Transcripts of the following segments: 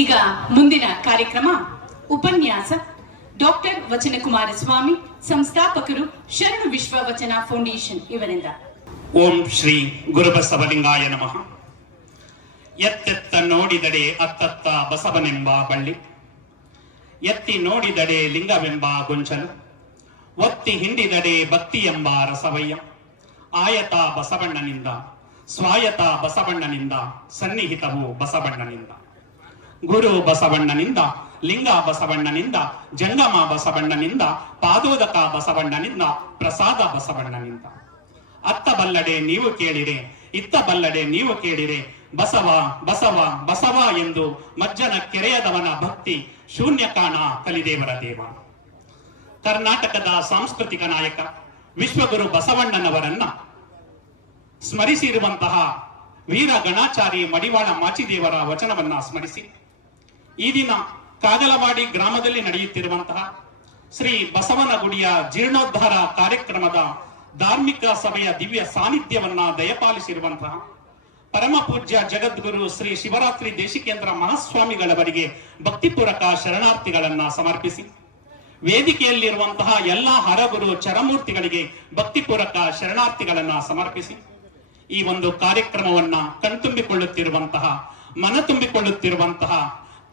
ಈಗ ಮುಂದಿನ ಕಾರ್ಯಕ್ರಮ ಉಪನ್ಯಾಸ ಡಾಕ್ಟರ್ ಕುಮಾರ ಸ್ವಾಮಿ ಸಂಸ್ಥಾಪಕರು ಶರಣ ವಿಶ್ವ ವಚನ ಫೌಂಡೇಶನ್ ಇವರಿಂದ ಓಂ ಶ್ರೀ ಗುರುಬಸವಲಿಂಗಾಯ ನಮಃ ಎತ್ತೆತ್ತ ನೋಡಿದಡೆ ಅತ್ತತ್ತ ಬಸವನೆಂಬ ಬಳ್ಳಿ ಎತ್ತಿ ನೋಡಿದಡೆ ಲಿಂಗವೆಂಬ ಗೊಂಚಲು ಒತ್ತಿ ಹಿಂಡಿದಡೆ ಭಕ್ತಿ ಎಂಬ ರಸವಯ್ಯ ಆಯತ ಬಸವಣ್ಣನಿಂದ ಸ್ವಾಯತ ಬಸವಣ್ಣನಿಂದ ಸನ್ನಿಹಿತವು ಬಸವಣ್ಣನಿಂದ ಗುರು ಬಸವಣ್ಣನಿಂದ ಲಿಂಗ ಬಸವಣ್ಣನಿಂದ ಜಂಗಮ ಬಸವಣ್ಣನಿಂದ ಪಾದೋದಕ ಬಸವಣ್ಣನಿಂದ ಪ್ರಸಾದ ಬಸವಣ್ಣನಿಂದ ಅತ್ತ ಬಲ್ಲಡೆ ನೀವು ಕೇಳಿರೆ ಇತ್ತ ಬಲ್ಲಡೆ ನೀವು ಕೇಳಿರೆ ಬಸವ ಬಸವ ಬಸವ ಎಂದು ಮಜ್ಜನ ಕೆರೆಯದವನ ಭಕ್ತಿ ಕಾಣ ಕಲಿದೇವರ ದೇವ ಕರ್ನಾಟಕದ ಸಾಂಸ್ಕೃತಿಕ ನಾಯಕ ವಿಶ್ವಗುರು ಬಸವಣ್ಣನವರನ್ನ ಸ್ಮರಿಸಿರುವಂತಹ ವೀರ ಗಣಾಚಾರಿ ಮಡಿವಾಳ ಮಾಚಿದೇವರ ವಚನವನ್ನ ಸ್ಮರಿಸಿ ಈ ದಿನ ಕಾಗಲವಾಡಿ ಗ್ರಾಮದಲ್ಲಿ ನಡೆಯುತ್ತಿರುವಂತಹ ಶ್ರೀ ಬಸವನ ಗುಡಿಯ ಜೀರ್ಣೋದ್ಧಾರ ಕಾರ್ಯಕ್ರಮದ ಧಾರ್ಮಿಕ ಸಭೆಯ ದಿವ್ಯ ಸಾನ್ನಿಧ್ಯವನ್ನ ದಯಪಾಲಿಸಿರುವಂತಹ ಪರಮ ಪೂಜ್ಯ ಜಗದ್ಗುರು ಶ್ರೀ ಶಿವರಾತ್ರಿ ದೇಶಿಕೇಂದ್ರ ಮಹಾಸ್ವಾಮಿಗಳವರಿಗೆ ಭಕ್ತಿಪೂರಕ ಶರಣಾರ್ಥಿಗಳನ್ನ ಸಮರ್ಪಿಸಿ ವೇದಿಕೆಯಲ್ಲಿರುವಂತಹ ಎಲ್ಲಾ ಹರಗುರು ಚರಮೂರ್ತಿಗಳಿಗೆ ಭಕ್ತಿಪೂರಕ ಶರಣಾರ್ಥಿಗಳನ್ನ ಸಮರ್ಪಿಸಿ ಈ ಒಂದು ಕಾರ್ಯಕ್ರಮವನ್ನ ಕಣ್ತುಂಬಿಕೊಳ್ಳುತ್ತಿರುವಂತಹ ಮನ ತುಂಬಿಕೊಳ್ಳುತ್ತಿರುವಂತಹ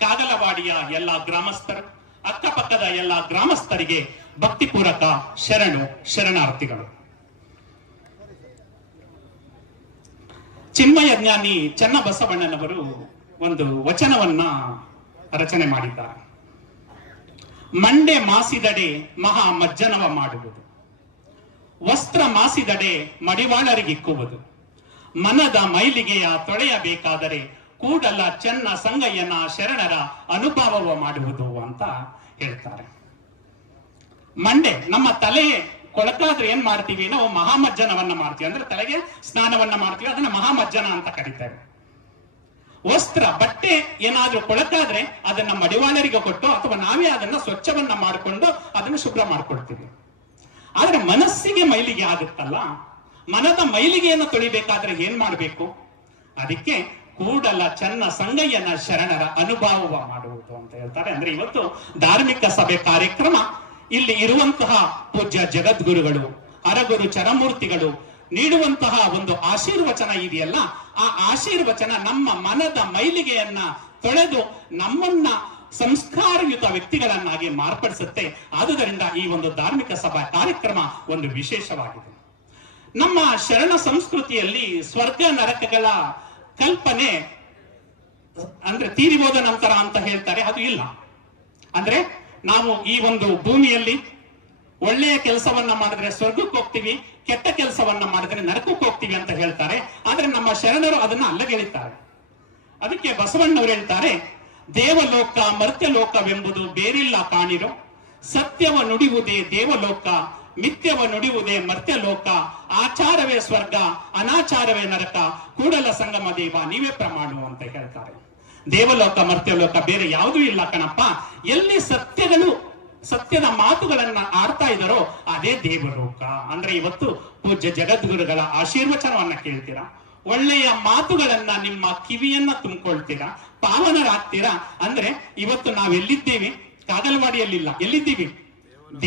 ಕಾಗಲವಾಡಿಯ ಎಲ್ಲ ಗ್ರಾಮಸ್ಥರು ಅಕ್ಕಪಕ್ಕದ ಎಲ್ಲ ಗ್ರಾಮಸ್ಥರಿಗೆ ಭಕ್ತಿಪೂರಕ ಶರಣು ಶರಣಾರ್ಥಿಗಳು ಚಿನ್ಮಯ ಜ್ಞಾನಿ ಚನ್ನಬಸವಣ್ಣನವರು ಒಂದು ವಚನವನ್ನ ರಚನೆ ಮಾಡಿದ್ದಾರೆ ಮಂಡೆ ಮಾಸಿದಡೆ ಮಹಾ ಮಜ್ಜನವ ಮಾಡುವುದು ವಸ್ತ್ರ ಮಾಸಿದಡೆ ಇಕ್ಕುವುದು ಮನದ ಮೈಲಿಗೆಯ ತೊಳೆಯಬೇಕಾದರೆ ಕೂಡಲ ಚೆನ್ನ ಸಂಗಯ್ಯನ ಶರಣರ ಅನುಭವವ ಮಾಡುವುದು ಅಂತ ಹೇಳ್ತಾರೆ ಮಂಡೆ ನಮ್ಮ ತಲೆ ಕೊಳಕಾದ್ರೆ ಏನ್ ಮಾಡ್ತೀವಿ ನಾವು ಮಹಾಮಜ್ಜನವನ್ನ ಮಾಡ್ತೀವಿ ಅಂದ್ರೆ ತಲೆಗೆ ಸ್ನಾನವನ್ನ ಮಾಡ್ತೀವಿ ಅದನ್ನ ಮಹಾಮಜ್ಜನ ಅಂತ ಕರೀತಾರೆ ವಸ್ತ್ರ ಬಟ್ಟೆ ಏನಾದ್ರೂ ಕೊಳಕಾದ್ರೆ ಅದನ್ನ ಮಡಿವಾಳರಿಗೆ ಕೊಟ್ಟು ಅಥವಾ ನಾವೇ ಅದನ್ನ ಸ್ವಚ್ಛವನ್ನ ಮಾಡಿಕೊಂಡು ಅದನ್ನು ಶುಭ್ರ ಮಾಡ್ಕೊಳ್ತೀವಿ ಆದ್ರೆ ಮನಸ್ಸಿಗೆ ಮೈಲಿಗೆ ಆಗುತ್ತಲ್ಲ ಮನದ ಮೈಲಿಗೆಯನ್ನು ತೊಳಿಬೇಕಾದ್ರೆ ಏನ್ ಮಾಡ್ಬೇಕು ಅದಕ್ಕೆ ಕೂಡಲ ಚನ್ನ ಸಂಗಯ್ಯನ ಶರಣರ ಅನುಭವ ಮಾಡುವುದು ಅಂತ ಹೇಳ್ತಾರೆ ಅಂದ್ರೆ ಇವತ್ತು ಧಾರ್ಮಿಕ ಸಭೆ ಕಾರ್ಯಕ್ರಮ ಇಲ್ಲಿ ಇರುವಂತಹ ಪೂಜ್ಯ ಜಗದ್ಗುರುಗಳು ಅರಗುರು ಚರಮೂರ್ತಿಗಳು ನೀಡುವಂತಹ ಒಂದು ಆಶೀರ್ವಚನ ಇದೆಯಲ್ಲ ಆ ಆಶೀರ್ವಚನ ನಮ್ಮ ಮನದ ಮೈಲಿಗೆಯನ್ನ ತೊಳೆದು ನಮ್ಮನ್ನ ಸಂಸ್ಕಾರಯುತ ವ್ಯಕ್ತಿಗಳನ್ನಾಗಿ ಮಾರ್ಪಡಿಸುತ್ತೆ ಆದುದರಿಂದ ಈ ಒಂದು ಧಾರ್ಮಿಕ ಸಭಾ ಕಾರ್ಯಕ್ರಮ ಒಂದು ವಿಶೇಷವಾಗಿದೆ ನಮ್ಮ ಶರಣ ಸಂಸ್ಕೃತಿಯಲ್ಲಿ ಸ್ವರ್ಗ ನರಕಗಳ ಕಲ್ಪನೆ ಅಂದ್ರೆ ತೀರಿ ಹೋದ ನಂತರ ಅಂತ ಹೇಳ್ತಾರೆ ಅದು ಇಲ್ಲ ಅಂದ್ರೆ ನಾವು ಈ ಒಂದು ಭೂಮಿಯಲ್ಲಿ ಒಳ್ಳೆಯ ಕೆಲಸವನ್ನ ಮಾಡಿದ್ರೆ ಸ್ವರ್ಗಕ್ಕೆ ಹೋಗ್ತೀವಿ ಕೆಟ್ಟ ಕೆಲಸವನ್ನ ಮಾಡಿದ್ರೆ ನರಕಕ್ಕೆ ಹೋಗ್ತೀವಿ ಅಂತ ಹೇಳ್ತಾರೆ ಆದ್ರೆ ನಮ್ಮ ಶರಣರು ಅದನ್ನ ಅಲ್ಲಗೆಳಿತಾರೆ ಅದಕ್ಕೆ ಬಸವಣ್ಣವ್ರು ಹೇಳ್ತಾರೆ ದೇವಲೋಕ ಮರ್ತ್ಯಲೋಕವೆಂಬುದು ಬೇರಿಲ್ಲ ಪಾಣಿರು ಸತ್ಯವ ನುಡಿಯುವುದೇ ದೇವಲೋಕ ಮಿಥ್ಯವ ನುಡಿಯುವುದೇ ಮರ್ತ್ಯಲೋಕ ಆಚಾರವೇ ಸ್ವರ್ಗ ಅನಾಚಾರವೇ ನರಕ ಕೂಡಲ ಸಂಗಮ ದೇವ ನೀವೇ ಪ್ರಮಾಣು ಅಂತ ಹೇಳ್ತಾರೆ ದೇವಲೋಕ ಮರ್ತ್ಯಲೋಕ ಬೇರೆ ಯಾವುದೂ ಇಲ್ಲ ಕಣಪ್ಪ ಎಲ್ಲಿ ಸತ್ಯಗಳು ಸತ್ಯದ ಮಾತುಗಳನ್ನ ಆಡ್ತಾ ಇದ್ದಾರೋ ಅದೇ ದೇವಲೋಕ ಅಂದ್ರೆ ಇವತ್ತು ಪೂಜ್ಯ ಜಗದ್ಗುರುಗಳ ಆಶೀರ್ವಚನವನ್ನ ಕೇಳ್ತೀರಾ ಒಳ್ಳೆಯ ಮಾತುಗಳನ್ನ ನಿಮ್ಮ ಕಿವಿಯನ್ನ ತುಂಬಿಕೊಳ್ತೀರಾ ಪಾವನರಾಗ್ತೀರಾ ಅಂದ್ರೆ ಇವತ್ತು ನಾವೆಲ್ಲಿದ್ದೀವಿ ಕಾಗಲ್ವಾಡಿಯಲ್ಲಿಲ್ಲ ಎಲ್ಲಿದ್ದೀವಿ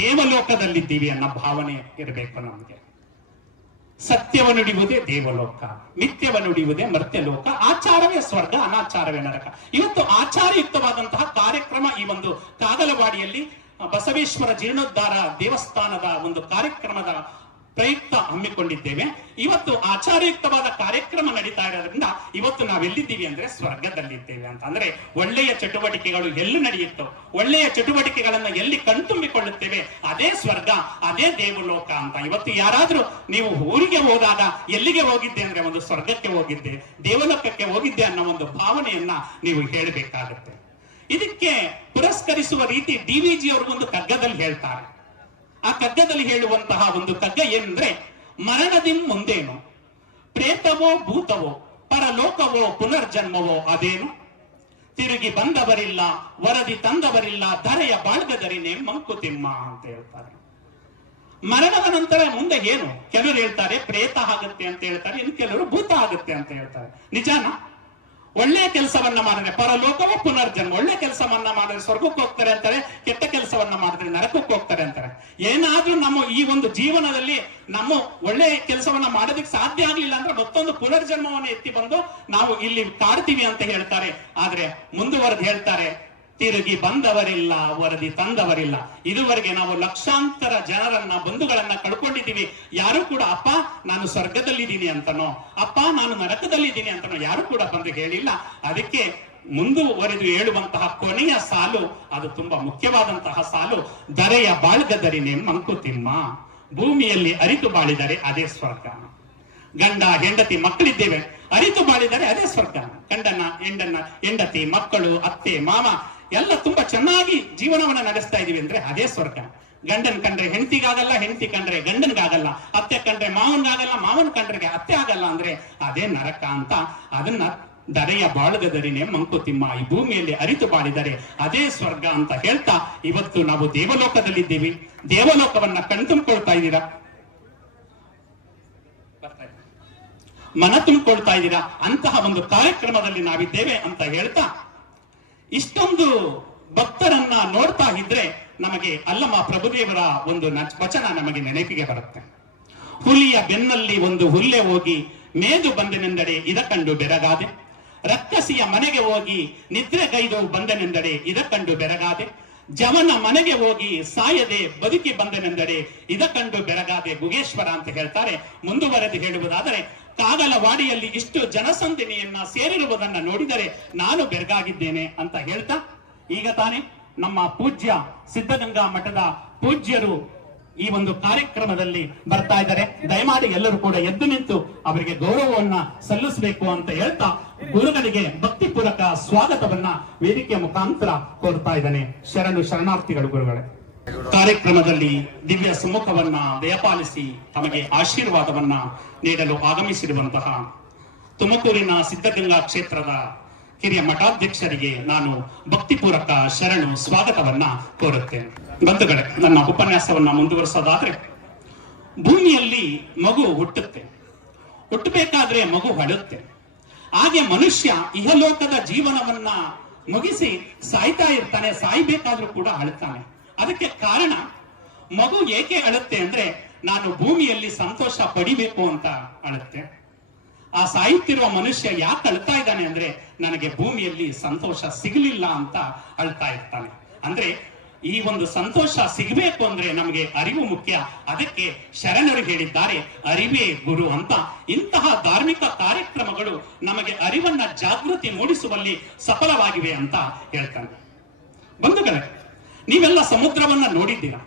ದೇವಲೋಕದಲ್ಲಿದ್ದೀವಿ ಅನ್ನೋ ಭಾವನೆ ಇರಬೇಕು ನಮಗೆ ಸತ್ಯವನ್ನು ದೇವಲೋಕ ನಿತ್ಯವನ್ನು ಮರ್ತ್ಯಲೋಕ ಆಚಾರವೇ ಸ್ವರ್ಗ ಅನಾಚಾರವೇ ನರಕ ಇವತ್ತು ಆಚಾರಯುಕ್ತವಾದಂತಹ ಕಾರ್ಯಕ್ರಮ ಈ ಒಂದು ಕಾಗಲವಾಡಿಯಲ್ಲಿ ಬಸವೇಶ್ವರ ಜೀರ್ಣೋದ್ಧಾರ ದೇವಸ್ಥಾನದ ಒಂದು ಕಾರ್ಯಕ್ರಮದ ಪ್ರಯುಕ್ತ ಹಮ್ಮಿಕೊಂಡಿದ್ದೇವೆ ಇವತ್ತು ಆಚಾರಯುಕ್ತವಾದ ಕಾರ್ಯಕ್ರಮ ನಡೀತಾ ಇರೋದ್ರಿಂದ ಇವತ್ತು ನಾವೆಲ್ಲಿದ್ದೀವಿ ಅಂದ್ರೆ ಸ್ವರ್ಗದಲ್ಲಿದ್ದೇವೆ ಅಂತ ಅಂದ್ರೆ ಒಳ್ಳೆಯ ಚಟುವಟಿಕೆಗಳು ಎಲ್ಲಿ ನಡೆಯುತ್ತೋ ಒಳ್ಳೆಯ ಚಟುವಟಿಕೆಗಳನ್ನ ಎಲ್ಲಿ ಕಣ್ತುಂಬಿಕೊಳ್ಳುತ್ತೇವೆ ಅದೇ ಸ್ವರ್ಗ ಅದೇ ದೇವಲೋಕ ಅಂತ ಇವತ್ತು ಯಾರಾದ್ರೂ ನೀವು ಊರಿಗೆ ಹೋದಾಗ ಎಲ್ಲಿಗೆ ಹೋಗಿದ್ದೆ ಅಂದ್ರೆ ಒಂದು ಸ್ವರ್ಗಕ್ಕೆ ಹೋಗಿದ್ದೆ ದೇವಲೋಕಕ್ಕೆ ಹೋಗಿದ್ದೆ ಅನ್ನೋ ಒಂದು ಭಾವನೆಯನ್ನ ನೀವು ಹೇಳಬೇಕಾಗುತ್ತೆ ಇದಕ್ಕೆ ಪುರಸ್ಕರಿಸುವ ರೀತಿ ಡಿ ವಿ ಜಿ ಒಂದು ಕಗ್ಗದಲ್ಲಿ ಹೇಳ್ತಾರೆ ಆ ಕಗ್ಗದಲ್ಲಿ ಹೇಳುವಂತಹ ಒಂದು ಕಗ್ಗ ಏನಂದ್ರೆ ಮರಣದಿಂ ಮುಂದೇನು ಪ್ರೇತವೋ ಭೂತವೋ ಪರಲೋಕವೋ ಪುನರ್ಜನ್ಮವೋ ಅದೇನು ತಿರುಗಿ ಬಂದವರಿಲ್ಲ ವರದಿ ತಂದವರಿಲ್ಲ ಧರೆಯ ಬಾಳ್ಗದರಿನೇ ಮಂಕುತಿಮ್ಮ ಅಂತ ಹೇಳ್ತಾರೆ ಮರಣದ ನಂತರ ಮುಂದೆ ಏನು ಕೆಲವರು ಹೇಳ್ತಾರೆ ಪ್ರೇತ ಆಗುತ್ತೆ ಅಂತ ಹೇಳ್ತಾರೆ ಇನ್ನು ಕೆಲವರು ಭೂತ ಆಗುತ್ತೆ ಅಂತ ಹೇಳ್ತಾರೆ ನಿಜಾನಾ ಒಳ್ಳೆಯ ಕೆಲಸವನ್ನ ಮಾಡಿದ್ರೆ ಪರಲೋಕವೋ ಪುನರ್ಜನ್ಮ ಒಳ್ಳೆ ಕೆಲಸವನ್ನ ಮಾಡಿದ್ರೆ ಸ್ವರ್ಗಕ್ಕೆ ಹೋಗ್ತಾರೆ ಅಂತಾರೆ ಕೆಟ್ಟ ಕೆಲಸವನ್ನ ಮಾಡಿದ್ರೆ ನರಕಕ್ಕೆ ಹೋಗ್ತಾರೆ ಅಂತಾರೆ ಏನಾದ್ರೂ ನಮ್ಮ ಈ ಒಂದು ಜೀವನದಲ್ಲಿ ನಮ್ಮ ಒಳ್ಳೆ ಕೆಲಸವನ್ನ ಮಾಡೋದಕ್ಕೆ ಸಾಧ್ಯ ಆಗ್ಲಿಲ್ಲ ಅಂದ್ರೆ ಮತ್ತೊಂದು ಪುನರ್ಜನ್ಮವನ್ನು ಎತ್ತಿ ಬಂದು ನಾವು ಇಲ್ಲಿ ಕಾಡ್ತೀವಿ ಅಂತ ಹೇಳ್ತಾರೆ ಆದ್ರೆ ಮುಂದುವರೆದು ಹೇಳ್ತಾರೆ ತಿರುಗಿ ಬಂದವರಿಲ್ಲ ವರದಿ ತಂದವರಿಲ್ಲ ಇದುವರೆಗೆ ನಾವು ಲಕ್ಷಾಂತರ ಜನರನ್ನ ಬಂಧುಗಳನ್ನ ಕಳ್ಕೊಂಡಿದ್ದೀವಿ ಯಾರು ಕೂಡ ಅಪ್ಪ ನಾನು ಸ್ವರ್ಗದಲ್ಲಿದ್ದೀನಿ ಅಂತನೋ ಅಪ್ಪ ನಾನು ನರಕದಲ್ಲಿದ್ದೀನಿ ಅಂತನೋ ಯಾರು ಕೂಡ ಬಂದು ಹೇಳಿಲ್ಲ ಅದಕ್ಕೆ ಮುಂದುವರೆದು ಹೇಳುವಂತಹ ಕೊನೆಯ ಸಾಲು ಅದು ತುಂಬಾ ಮುಖ್ಯವಾದಂತಹ ಸಾಲು ದರೆಯ ಬಾಳ್ಗದರಿನೇ ಮಂಕುತಿಮ್ಮ ಭೂಮಿಯಲ್ಲಿ ಅರಿತು ಬಾಳಿದರೆ ಅದೇ ಸ್ವರ್ಗ ಗಂಡ ಹೆಂಡತಿ ಮಕ್ಕಳಿದ್ದೇವೆ ಅರಿತು ಬಾಳಿದರೆ ಅದೇ ಸ್ವರ್ಗ ಗಂಡನ ಹೆಂಡನ್ನ ಹೆಂಡತಿ ಮಕ್ಕಳು ಅತ್ತೆ ಮಾಮ ಎಲ್ಲ ತುಂಬಾ ಚೆನ್ನಾಗಿ ಜೀವನವನ್ನ ನಡೆಸ್ತಾ ಇದೀವಿ ಅಂದ್ರೆ ಅದೇ ಸ್ವರ್ಗ ಗಂಡನ್ ಕಂಡ್ರೆ ಹೆಂಡತಿಗಾಗಲ್ಲ ಹೆಂಡತಿ ಕಂಡ್ರೆ ಗಂಡನ್ಗಾಗಲ್ಲ ಅತ್ತೆ ಕಂಡ್ರೆ ಮಾವನ್ಗಾಗಲ್ಲ ಮಾವನ್ ಕಂಡ್ರೆ ಅತ್ತೆ ಆಗಲ್ಲ ಅಂದ್ರೆ ಅದೇ ನರಕ ಅಂತ ಅದನ್ನ ದರೆಯ ಬಾಳಗದರಿನೇ ಮಂಕುತಿಮ್ಮ ಈ ಭೂಮಿಯಲ್ಲಿ ಅರಿತು ಬಾಳಿದರೆ ಅದೇ ಸ್ವರ್ಗ ಅಂತ ಹೇಳ್ತಾ ಇವತ್ತು ನಾವು ದೇವಲೋಕದಲ್ಲಿದ್ದೀವಿ ದೇವಲೋಕವನ್ನ ಕಣ್ತುಂಬಿಕೊಳ್ತಾ ಇದ್ದೀರಾ ಮನ ತುಂಬಿಕೊಳ್ತಾ ಇದ್ದೀರಾ ಅಂತಹ ಒಂದು ಕಾರ್ಯಕ್ರಮದಲ್ಲಿ ನಾವಿದ್ದೇವೆ ಅಂತ ಹೇಳ್ತಾ ಇಷ್ಟೊಂದು ಭಕ್ತರನ್ನ ನೋಡ್ತಾ ಇದ್ರೆ ನಮಗೆ ಅಲ್ಲಮ್ಮ ಪ್ರಭುದೇವರ ಒಂದು ವಚನ ನಮಗೆ ನೆನಪಿಗೆ ಬರುತ್ತೆ ಹುಲಿಯ ಬೆನ್ನಲ್ಲಿ ಒಂದು ಹುಲ್ಲೆ ಹೋಗಿ ಮೇದು ಬಂದನೆಂದರೆ ಕಂಡು ಬೆರಗಾದೆ ರಕ್ಕಸಿಯ ಮನೆಗೆ ಹೋಗಿ ನಿದ್ರೆ ಗೈದು ಬಂದನೆಂದರೆ ಇದಕ್ಕಂಡು ಬೆರಗಾದೆ ಜವನ ಮನೆಗೆ ಹೋಗಿ ಸಾಯದೆ ಬದುಕಿ ಬಂದನೆಂದರೆ ಇದಕ್ಕಂಡು ಬೆರಗಾದೆ ಗುಗೇಶ್ವರ ಅಂತ ಹೇಳ್ತಾರೆ ಮುಂದುವರೆದು ಹೇಳುವುದಾದರೆ ಕಾಗಲವಾಡಿಯಲ್ಲಿ ಇಷ್ಟು ಜನಸಂದಿನಿಯನ್ನ ಸೇರಿರುವುದನ್ನ ನೋಡಿದರೆ ನಾನು ಬೆರಗಾಗಿದ್ದೇನೆ ಅಂತ ಹೇಳ್ತಾ ಈಗ ತಾನೇ ನಮ್ಮ ಪೂಜ್ಯ ಸಿದ್ಧಗಂಗಾ ಮಠದ ಪೂಜ್ಯರು ಈ ಒಂದು ಕಾರ್ಯಕ್ರಮದಲ್ಲಿ ಬರ್ತಾ ಇದ್ದಾರೆ ದಯಮಾಡಿ ಎಲ್ಲರೂ ಕೂಡ ಎದ್ದು ನಿಂತು ಅವರಿಗೆ ಗೌರವವನ್ನ ಸಲ್ಲಿಸಬೇಕು ಅಂತ ಹೇಳ್ತಾ ಗುರುಗಳಿಗೆ ಭಕ್ತಿಪೂರ್ವಕ ಸ್ವಾಗತವನ್ನ ವೇದಿಕೆಯ ಮುಖಾಂತರ ಕೋರ್ತಾ ಇದ್ದಾನೆ ಶರಣು ಶರಣಾರ್ಥಿಗಳು ಗುರುಗಳೇ ಕಾರ್ಯಕ್ರಮದಲ್ಲಿ ದಿವ್ಯ ಸುಮುಖವನ್ನ ದಯಪಾಲಿಸಿ ತಮಗೆ ಆಶೀರ್ವಾದವನ್ನ ನೀಡಲು ಆಗಮಿಸಿರುವಂತಹ ತುಮಕೂರಿನ ಸಿದ್ಧಗಂಗಾ ಕ್ಷೇತ್ರದ ಹಿರಿಯ ಮಠಾಧ್ಯಕ್ಷರಿಗೆ ನಾನು ಭಕ್ತಿಪೂರ್ವಕ ಶರಣು ಸ್ವಾಗತವನ್ನ ಕೋರುತ್ತೇನೆ ಬಂಧುಗಳೇ ನನ್ನ ಉಪನ್ಯಾಸವನ್ನ ಮುಂದುವರಿಸೋದಾದ್ರೆ ಭೂಮಿಯಲ್ಲಿ ಮಗು ಹುಟ್ಟುತ್ತೆ ಹುಟ್ಟಬೇಕಾದ್ರೆ ಮಗು ಹಳುತ್ತೆ ಹಾಗೆ ಮನುಷ್ಯ ಇಹಲೋಕದ ಜೀವನವನ್ನ ಮುಗಿಸಿ ಸಾಯ್ತಾ ಇರ್ತಾನೆ ಸಾಯ್ಬೇಕಾದ್ರೂ ಕೂಡ ಅಳ್ತಾನೆ ಅದಕ್ಕೆ ಕಾರಣ ಮಗು ಏಕೆ ಅಳುತ್ತೆ ಅಂದ್ರೆ ನಾನು ಭೂಮಿಯಲ್ಲಿ ಸಂತೋಷ ಪಡಿಬೇಕು ಅಂತ ಅಳುತ್ತೆ ಆ ಸಾಯುತ್ತಿರುವ ಮನುಷ್ಯ ಯಾಕೆ ಅಳ್ತಾ ಇದ್ದಾನೆ ಅಂದ್ರೆ ನನಗೆ ಭೂಮಿಯಲ್ಲಿ ಸಂತೋಷ ಸಿಗಲಿಲ್ಲ ಅಂತ ಅಳ್ತಾ ಇರ್ತಾನೆ ಅಂದ್ರೆ ಈ ಒಂದು ಸಂತೋಷ ಸಿಗಬೇಕು ಅಂದ್ರೆ ನಮಗೆ ಅರಿವು ಮುಖ್ಯ ಅದಕ್ಕೆ ಶರಣರು ಹೇಳಿದ್ದಾರೆ ಅರಿವೇ ಗುರು ಅಂತ ಇಂತಹ ಧಾರ್ಮಿಕ ಕಾರ್ಯಕ್ರಮಗಳು ನಮಗೆ ಅರಿವನ್ನ ಜಾಗೃತಿ ಮೂಡಿಸುವಲ್ಲಿ ಸಫಲವಾಗಿವೆ ಅಂತ ಹೇಳ್ತಾನೆ ಬಂಧುಗಳೇ ನೀವೆಲ್ಲ ಸಮುದ್ರವನ್ನ ನೋಡಿದ್ದೀರಾ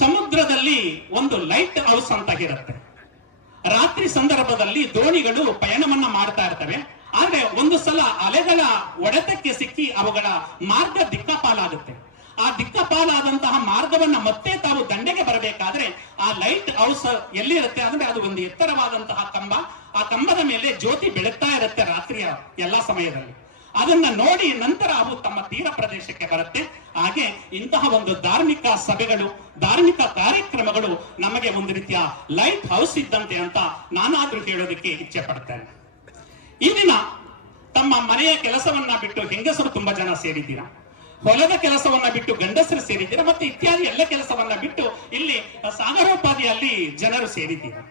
ಸಮುದ್ರದಲ್ಲಿ ಒಂದು ಲೈಟ್ ಹೌಸ್ ಅಂತ ಇರುತ್ತೆ ರಾತ್ರಿ ಸಂದರ್ಭದಲ್ಲಿ ದೋಣಿಗಳು ಪಯಣವನ್ನ ಮಾಡ್ತಾ ಇರ್ತವೆ ಆದ್ರೆ ಒಂದು ಸಲ ಅಲೆಗಳ ಒಡೆತಕ್ಕೆ ಸಿಕ್ಕಿ ಅವುಗಳ ಮಾರ್ಗ ದಿಕ್ಕಪಾಲಾಗುತ್ತೆ ಆ ದಿಕ್ಕಪಾಲಾದಂತಹ ಮಾರ್ಗವನ್ನ ಮತ್ತೆ ತಾವು ದಂಡೆಗೆ ಬರಬೇಕಾದ್ರೆ ಆ ಲೈಟ್ ಹೌಸ್ ಎಲ್ಲಿರುತ್ತೆ ಅಂದ್ರೆ ಅದು ಒಂದು ಎತ್ತರವಾದಂತಹ ಕಂಬ ಆ ಕಂಬದ ಮೇಲೆ ಜ್ಯೋತಿ ಬೆಳಗ್ತಾ ಇರುತ್ತೆ ರಾತ್ರಿಯ ಎಲ್ಲಾ ಸಮಯದಲ್ಲಿ ಅದನ್ನ ನೋಡಿ ನಂತರ ಅವು ತಮ್ಮ ತೀರ ಪ್ರದೇಶಕ್ಕೆ ಬರುತ್ತೆ ಹಾಗೆ ಇಂತಹ ಒಂದು ಧಾರ್ಮಿಕ ಸಭೆಗಳು ಧಾರ್ಮಿಕ ಕಾರ್ಯಕ್ರಮಗಳು ನಮಗೆ ಒಂದು ರೀತಿಯ ಲೈಟ್ ಹೌಸ್ ಇದ್ದಂತೆ ಅಂತ ನಾನಾದ್ರೂ ಹೇಳೋದಕ್ಕೆ ಇಚ್ಛೆ ಪಡ್ತೇನೆ ಈ ದಿನ ತಮ್ಮ ಮನೆಯ ಕೆಲಸವನ್ನ ಬಿಟ್ಟು ಹೆಂಗಸರು ತುಂಬಾ ಜನ ಸೇರಿದ್ದೀರಾ ಹೊಲದ ಕೆಲಸವನ್ನ ಬಿಟ್ಟು ಗಂಡಸರು ಸೇರಿದ್ದೀರಾ ಮತ್ತೆ ಇತ್ಯಾದಿ ಎಲ್ಲ ಕೆಲಸವನ್ನ ಬಿಟ್ಟು ಇಲ್ಲಿ ಸಾಗರೋಪಾದಿಯಲ್ಲಿ ಜನರು ಸೇರಿದ್ದೀರಾ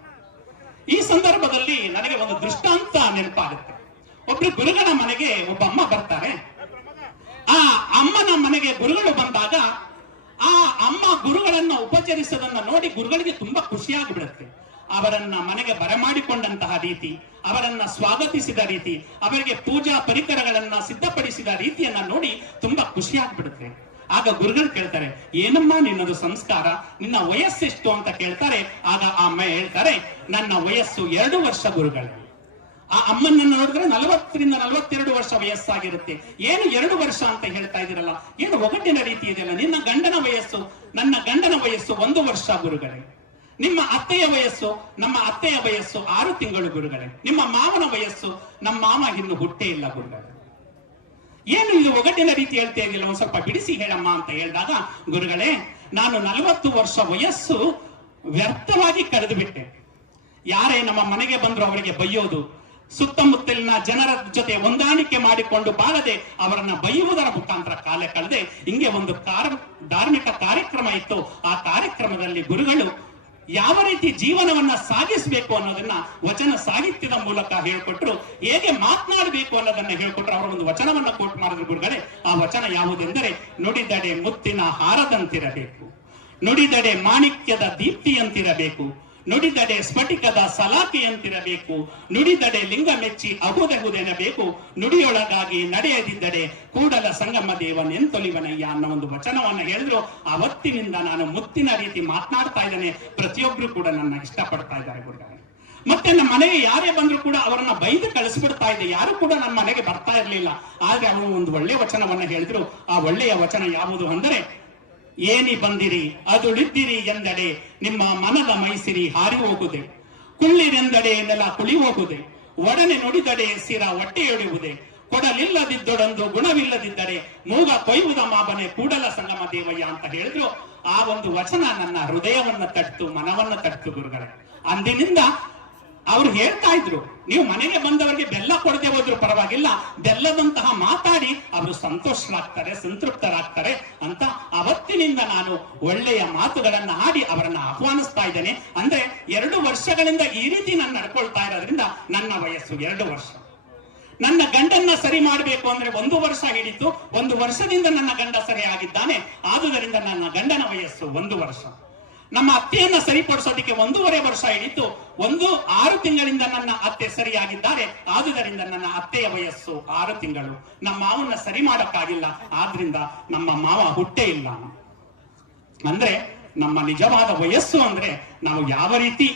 ಈ ಸಂದರ್ಭದಲ್ಲಿ ನನಗೆ ಒಂದು ದೃಷ್ಟಾಂತ ನೆನಪಾಗುತ್ತೆ ಒಬ್ರು ಗುರುಗಳ ಮನೆಗೆ ಒಬ್ಬ ಅಮ್ಮ ಬರ್ತಾರೆ ಆ ಅಮ್ಮನ ಮನೆಗೆ ಗುರುಗಳು ಬಂದಾಗ ಆ ಅಮ್ಮ ಗುರುಗಳನ್ನ ಉಪಚರಿಸದನ್ನ ನೋಡಿ ಗುರುಗಳಿಗೆ ತುಂಬಾ ಖುಷಿಯಾಗ್ಬಿಡುತ್ತೆ ಅವರನ್ನ ಮನೆಗೆ ಬರಮಾಡಿಕೊಂಡಂತಹ ರೀತಿ ಅವರನ್ನ ಸ್ವಾಗತಿಸಿದ ರೀತಿ ಅವರಿಗೆ ಪೂಜಾ ಪರಿಕರಗಳನ್ನ ಸಿದ್ಧಪಡಿಸಿದ ರೀತಿಯನ್ನ ನೋಡಿ ತುಂಬಾ ಖುಷಿಯಾಗ್ಬಿಡುತ್ತೆ ಆಗ ಗುರುಗಳು ಕೇಳ್ತಾರೆ ಏನಮ್ಮ ನಿನ್ನದು ಸಂಸ್ಕಾರ ನಿನ್ನ ವಯಸ್ಸೆಷ್ಟು ಅಂತ ಕೇಳ್ತಾರೆ ಆಗ ಆ ಅಮ್ಮ ಹೇಳ್ತಾರೆ ನನ್ನ ವಯಸ್ಸು ಎರಡು ವರ್ಷ ಗುರುಗಳೇ ಆ ಅಮ್ಮನ್ನ ನೋಡಿದ್ರೆ ನಲವತ್ತರಿಂದ ನಲವತ್ತೆರಡು ವರ್ಷ ವಯಸ್ಸಾಗಿರುತ್ತೆ ಏನು ಎರಡು ವರ್ಷ ಅಂತ ಹೇಳ್ತಾ ಇದೀರಲ್ಲ ಏನು ಒಗಟಿನ ರೀತಿ ಇದೆಯಲ್ಲ ನಿನ್ನ ಗಂಡನ ವಯಸ್ಸು ನನ್ನ ಗಂಡನ ವಯಸ್ಸು ಒಂದು ವರ್ಷ ಗುರುಗಳೇ ನಿಮ್ಮ ಅತ್ತೆಯ ವಯಸ್ಸು ನಮ್ಮ ಅತ್ತೆಯ ವಯಸ್ಸು ಆರು ತಿಂಗಳು ಗುರುಗಳೇ ನಿಮ್ಮ ಮಾವನ ವಯಸ್ಸು ನಮ್ಮ ಮಾಮ ಇನ್ನು ಹುಟ್ಟೇ ಇಲ್ಲ ಗುರುಗಳೇ ಏನು ಇದು ಒಗಟಿನ ರೀತಿ ಹೇಳ್ತಾ ಇದೆಯಲ್ಲ ಒಂದ್ ಸ್ವಲ್ಪ ಬಿಡಿಸಿ ಹೇಳಮ್ಮ ಅಂತ ಹೇಳಿದಾಗ ಗುರುಗಳೇ ನಾನು ನಲವತ್ತು ವರ್ಷ ವಯಸ್ಸು ವ್ಯರ್ಥವಾಗಿ ಕಳೆದು ಬಿಟ್ಟೆ ಯಾರೇ ನಮ್ಮ ಮನೆಗೆ ಬಂದ್ರು ಅವರಿಗೆ ಬೈಯೋದು ಸುತ್ತಮುತ್ತಲಿನ ಜನರ ಜೊತೆ ಹೊಂದಾಣಿಕೆ ಮಾಡಿಕೊಂಡು ಬಾಳದೆ ಅವರನ್ನ ಬೈಯುವುದರ ಮುಖಾಂತರ ಕಾಲ ಕಳೆದೆ ಹಿಂಗೆ ಒಂದು ಧಾರ್ಮಿಕ ಕಾರ್ಯಕ್ರಮ ಇತ್ತು ಆ ಕಾರ್ಯಕ್ರಮದಲ್ಲಿ ಗುರುಗಳು ಯಾವ ರೀತಿ ಜೀವನವನ್ನ ಸಾಗಿಸಬೇಕು ಅನ್ನೋದನ್ನ ವಚನ ಸಾಹಿತ್ಯದ ಮೂಲಕ ಹೇಳ್ಕೊಟ್ರು ಹೇಗೆ ಮಾತನಾಡಬೇಕು ಅನ್ನೋದನ್ನ ಹೇಳ್ಕೊಟ್ರು ಅವರ ಒಂದು ವಚನವನ್ನ ಕೋಟ್ ಮಾಡಿದ್ರು ಗುರುಗಳೇ ಆ ವಚನ ಯಾವುದೆಂದರೆ ನುಡಿದಡೆ ಮುತ್ತಿನ ಹಾರದಂತಿರಬೇಕು ನುಡಿದಡೆ ಮಾಣಿಕ್ಯದ ದೀಪ್ತಿಯಂತಿರಬೇಕು ನುಡಿದಡೆ ಸ್ಫಟಿಕದ ಸಲಾಕೆಯಂತಿರಬೇಕು ನುಡಿದಡೆ ಲಿಂಗ ಮೆಚ್ಚಿ ಅಹುದೆಹುದೆನಬೇಕು ನುಡಿಯೊಳಗಾಗಿ ನಡೆಯದಿದ್ದರೆ ಕೂಡಲ ಸಂಗಮ ದೇವನೆಂತೊಲಿವನಯ್ಯ ಅನ್ನೋ ಒಂದು ವಚನವನ್ನ ಹೇಳಿದ್ರು ಅವತ್ತಿನಿಂದ ನಾನು ಮುತ್ತಿನ ರೀತಿ ಮಾತನಾಡ್ತಾ ಇದ್ದೇನೆ ಪ್ರತಿಯೊಬ್ರು ಕೂಡ ನನ್ನ ಇಷ್ಟಪಡ್ತಾ ಇದ್ದಾರೆ ಗುರುಗಳ ಮತ್ತೆ ನಮ್ಮ ಮನೆಗೆ ಯಾರೇ ಬಂದ್ರು ಕೂಡ ಅವರನ್ನ ಬೈದು ಕಳಿಸ್ಬಿಡ್ತಾ ಇದೆ ಯಾರು ಕೂಡ ನಮ್ಮ ಮನೆಗೆ ಬರ್ತಾ ಇರಲಿಲ್ಲ ಆದ್ರೆ ಅವನು ಒಂದು ಒಳ್ಳೆಯ ವಚನವನ್ನ ಹೇಳಿದ್ರು ಆ ಒಳ್ಳೆಯ ವಚನ ಯಾವುದು ಅಂದರೆ ಏನಿ ಬಂದಿರಿ ಅದುಳಿದ್ದಿರಿ ಎಂದಡೆ ನಿಮ್ಮ ಮನದ ಮೈಸಿರಿ ಹಾರಿ ಹೋಗುದೆ ಕುಳ್ಳಿನೆಂದಡೆ ನೆಲ ಕುಳಿ ಹೋಗುದೆ ಒಡನೆ ನುಡಿದಡೆ ಸಿರ ಹೊಟ್ಟೆಯೊಡೆಯುವುದೇ ಕೊಡಲಿಲ್ಲದಿದ್ದೊಡಂದು ಗುಣವಿಲ್ಲದಿದ್ದರೆ ಮೂಗ ಕೊಯ್ಯುವುದ ಮಾಬನೆ ಕೂಡಲ ಸಂಗಮ ದೇವಯ್ಯ ಅಂತ ಹೇಳಿದ್ರು ಆ ಒಂದು ವಚನ ನನ್ನ ಹೃದಯವನ್ನ ತಟ್ಟು ಮನವನ್ನ ತಟ್ಟು ಗುರುಗಳೇ ಅಂದಿನಿಂದ ಅವ್ರು ಹೇಳ್ತಾ ಇದ್ರು ನೀವು ಮನೆಗೆ ಬಂದವರಿಗೆ ಬೆಲ್ಲ ಕೊಡದೆ ಹೋದ್ರು ಪರವಾಗಿಲ್ಲ ಬೆಲ್ಲದಂತಹ ಮಾತಾಡಿ ಅವರು ಸಂತೋಷರಾಗ್ತಾರೆ ಸಂತೃಪ್ತರಾಗ್ತಾರೆ ಅಂತ ಅವತ್ತಿನಿಂದ ನಾನು ಒಳ್ಳೆಯ ಮಾತುಗಳನ್ನ ಆಡಿ ಅವರನ್ನ ಆಹ್ವಾನಿಸ್ತಾ ಇದ್ದೇನೆ ಅಂದ್ರೆ ಎರಡು ವರ್ಷಗಳಿಂದ ಈ ರೀತಿ ನಾನು ನಡ್ಕೊಳ್ತಾ ಇರೋದ್ರಿಂದ ನನ್ನ ವಯಸ್ಸು ಎರಡು ವರ್ಷ ನನ್ನ ಗಂಡನ್ನ ಸರಿ ಮಾಡಬೇಕು ಅಂದ್ರೆ ಒಂದು ವರ್ಷ ಹಿಡಿತು ಒಂದು ವರ್ಷದಿಂದ ನನ್ನ ಗಂಡ ಸರಿ ಆಗಿದ್ದಾನೆ ಆದುದರಿಂದ ನನ್ನ ಗಂಡನ ವಯಸ್ಸು ಒಂದು ವರ್ಷ ನಮ್ಮ ಅತ್ತೆಯನ್ನ ಸರಿಪಡಿಸೋದಕ್ಕೆ ಒಂದೂವರೆ ವರ್ಷ ಹಿಡಿತು ಒಂದು ಆರು ತಿಂಗಳಿಂದ ನನ್ನ ಅತ್ತೆ ಸರಿಯಾಗಿದ್ದಾರೆ ಆದುದರಿಂದ ನನ್ನ ಅತ್ತೆಯ ವಯಸ್ಸು ಆರು ತಿಂಗಳು ನಮ್ಮ ಮಾವನ್ನ ಸರಿ ಮಾಡಕ್ಕಾಗಿಲ್ಲ ಆದ್ರಿಂದ ನಮ್ಮ ಮಾವ ಹುಟ್ಟೇ ಇಲ್ಲ ಅಂದ್ರೆ ನಮ್ಮ ನಿಜವಾದ ವಯಸ್ಸು ಅಂದ್ರೆ ನಾವು ಯಾವ ರೀತಿ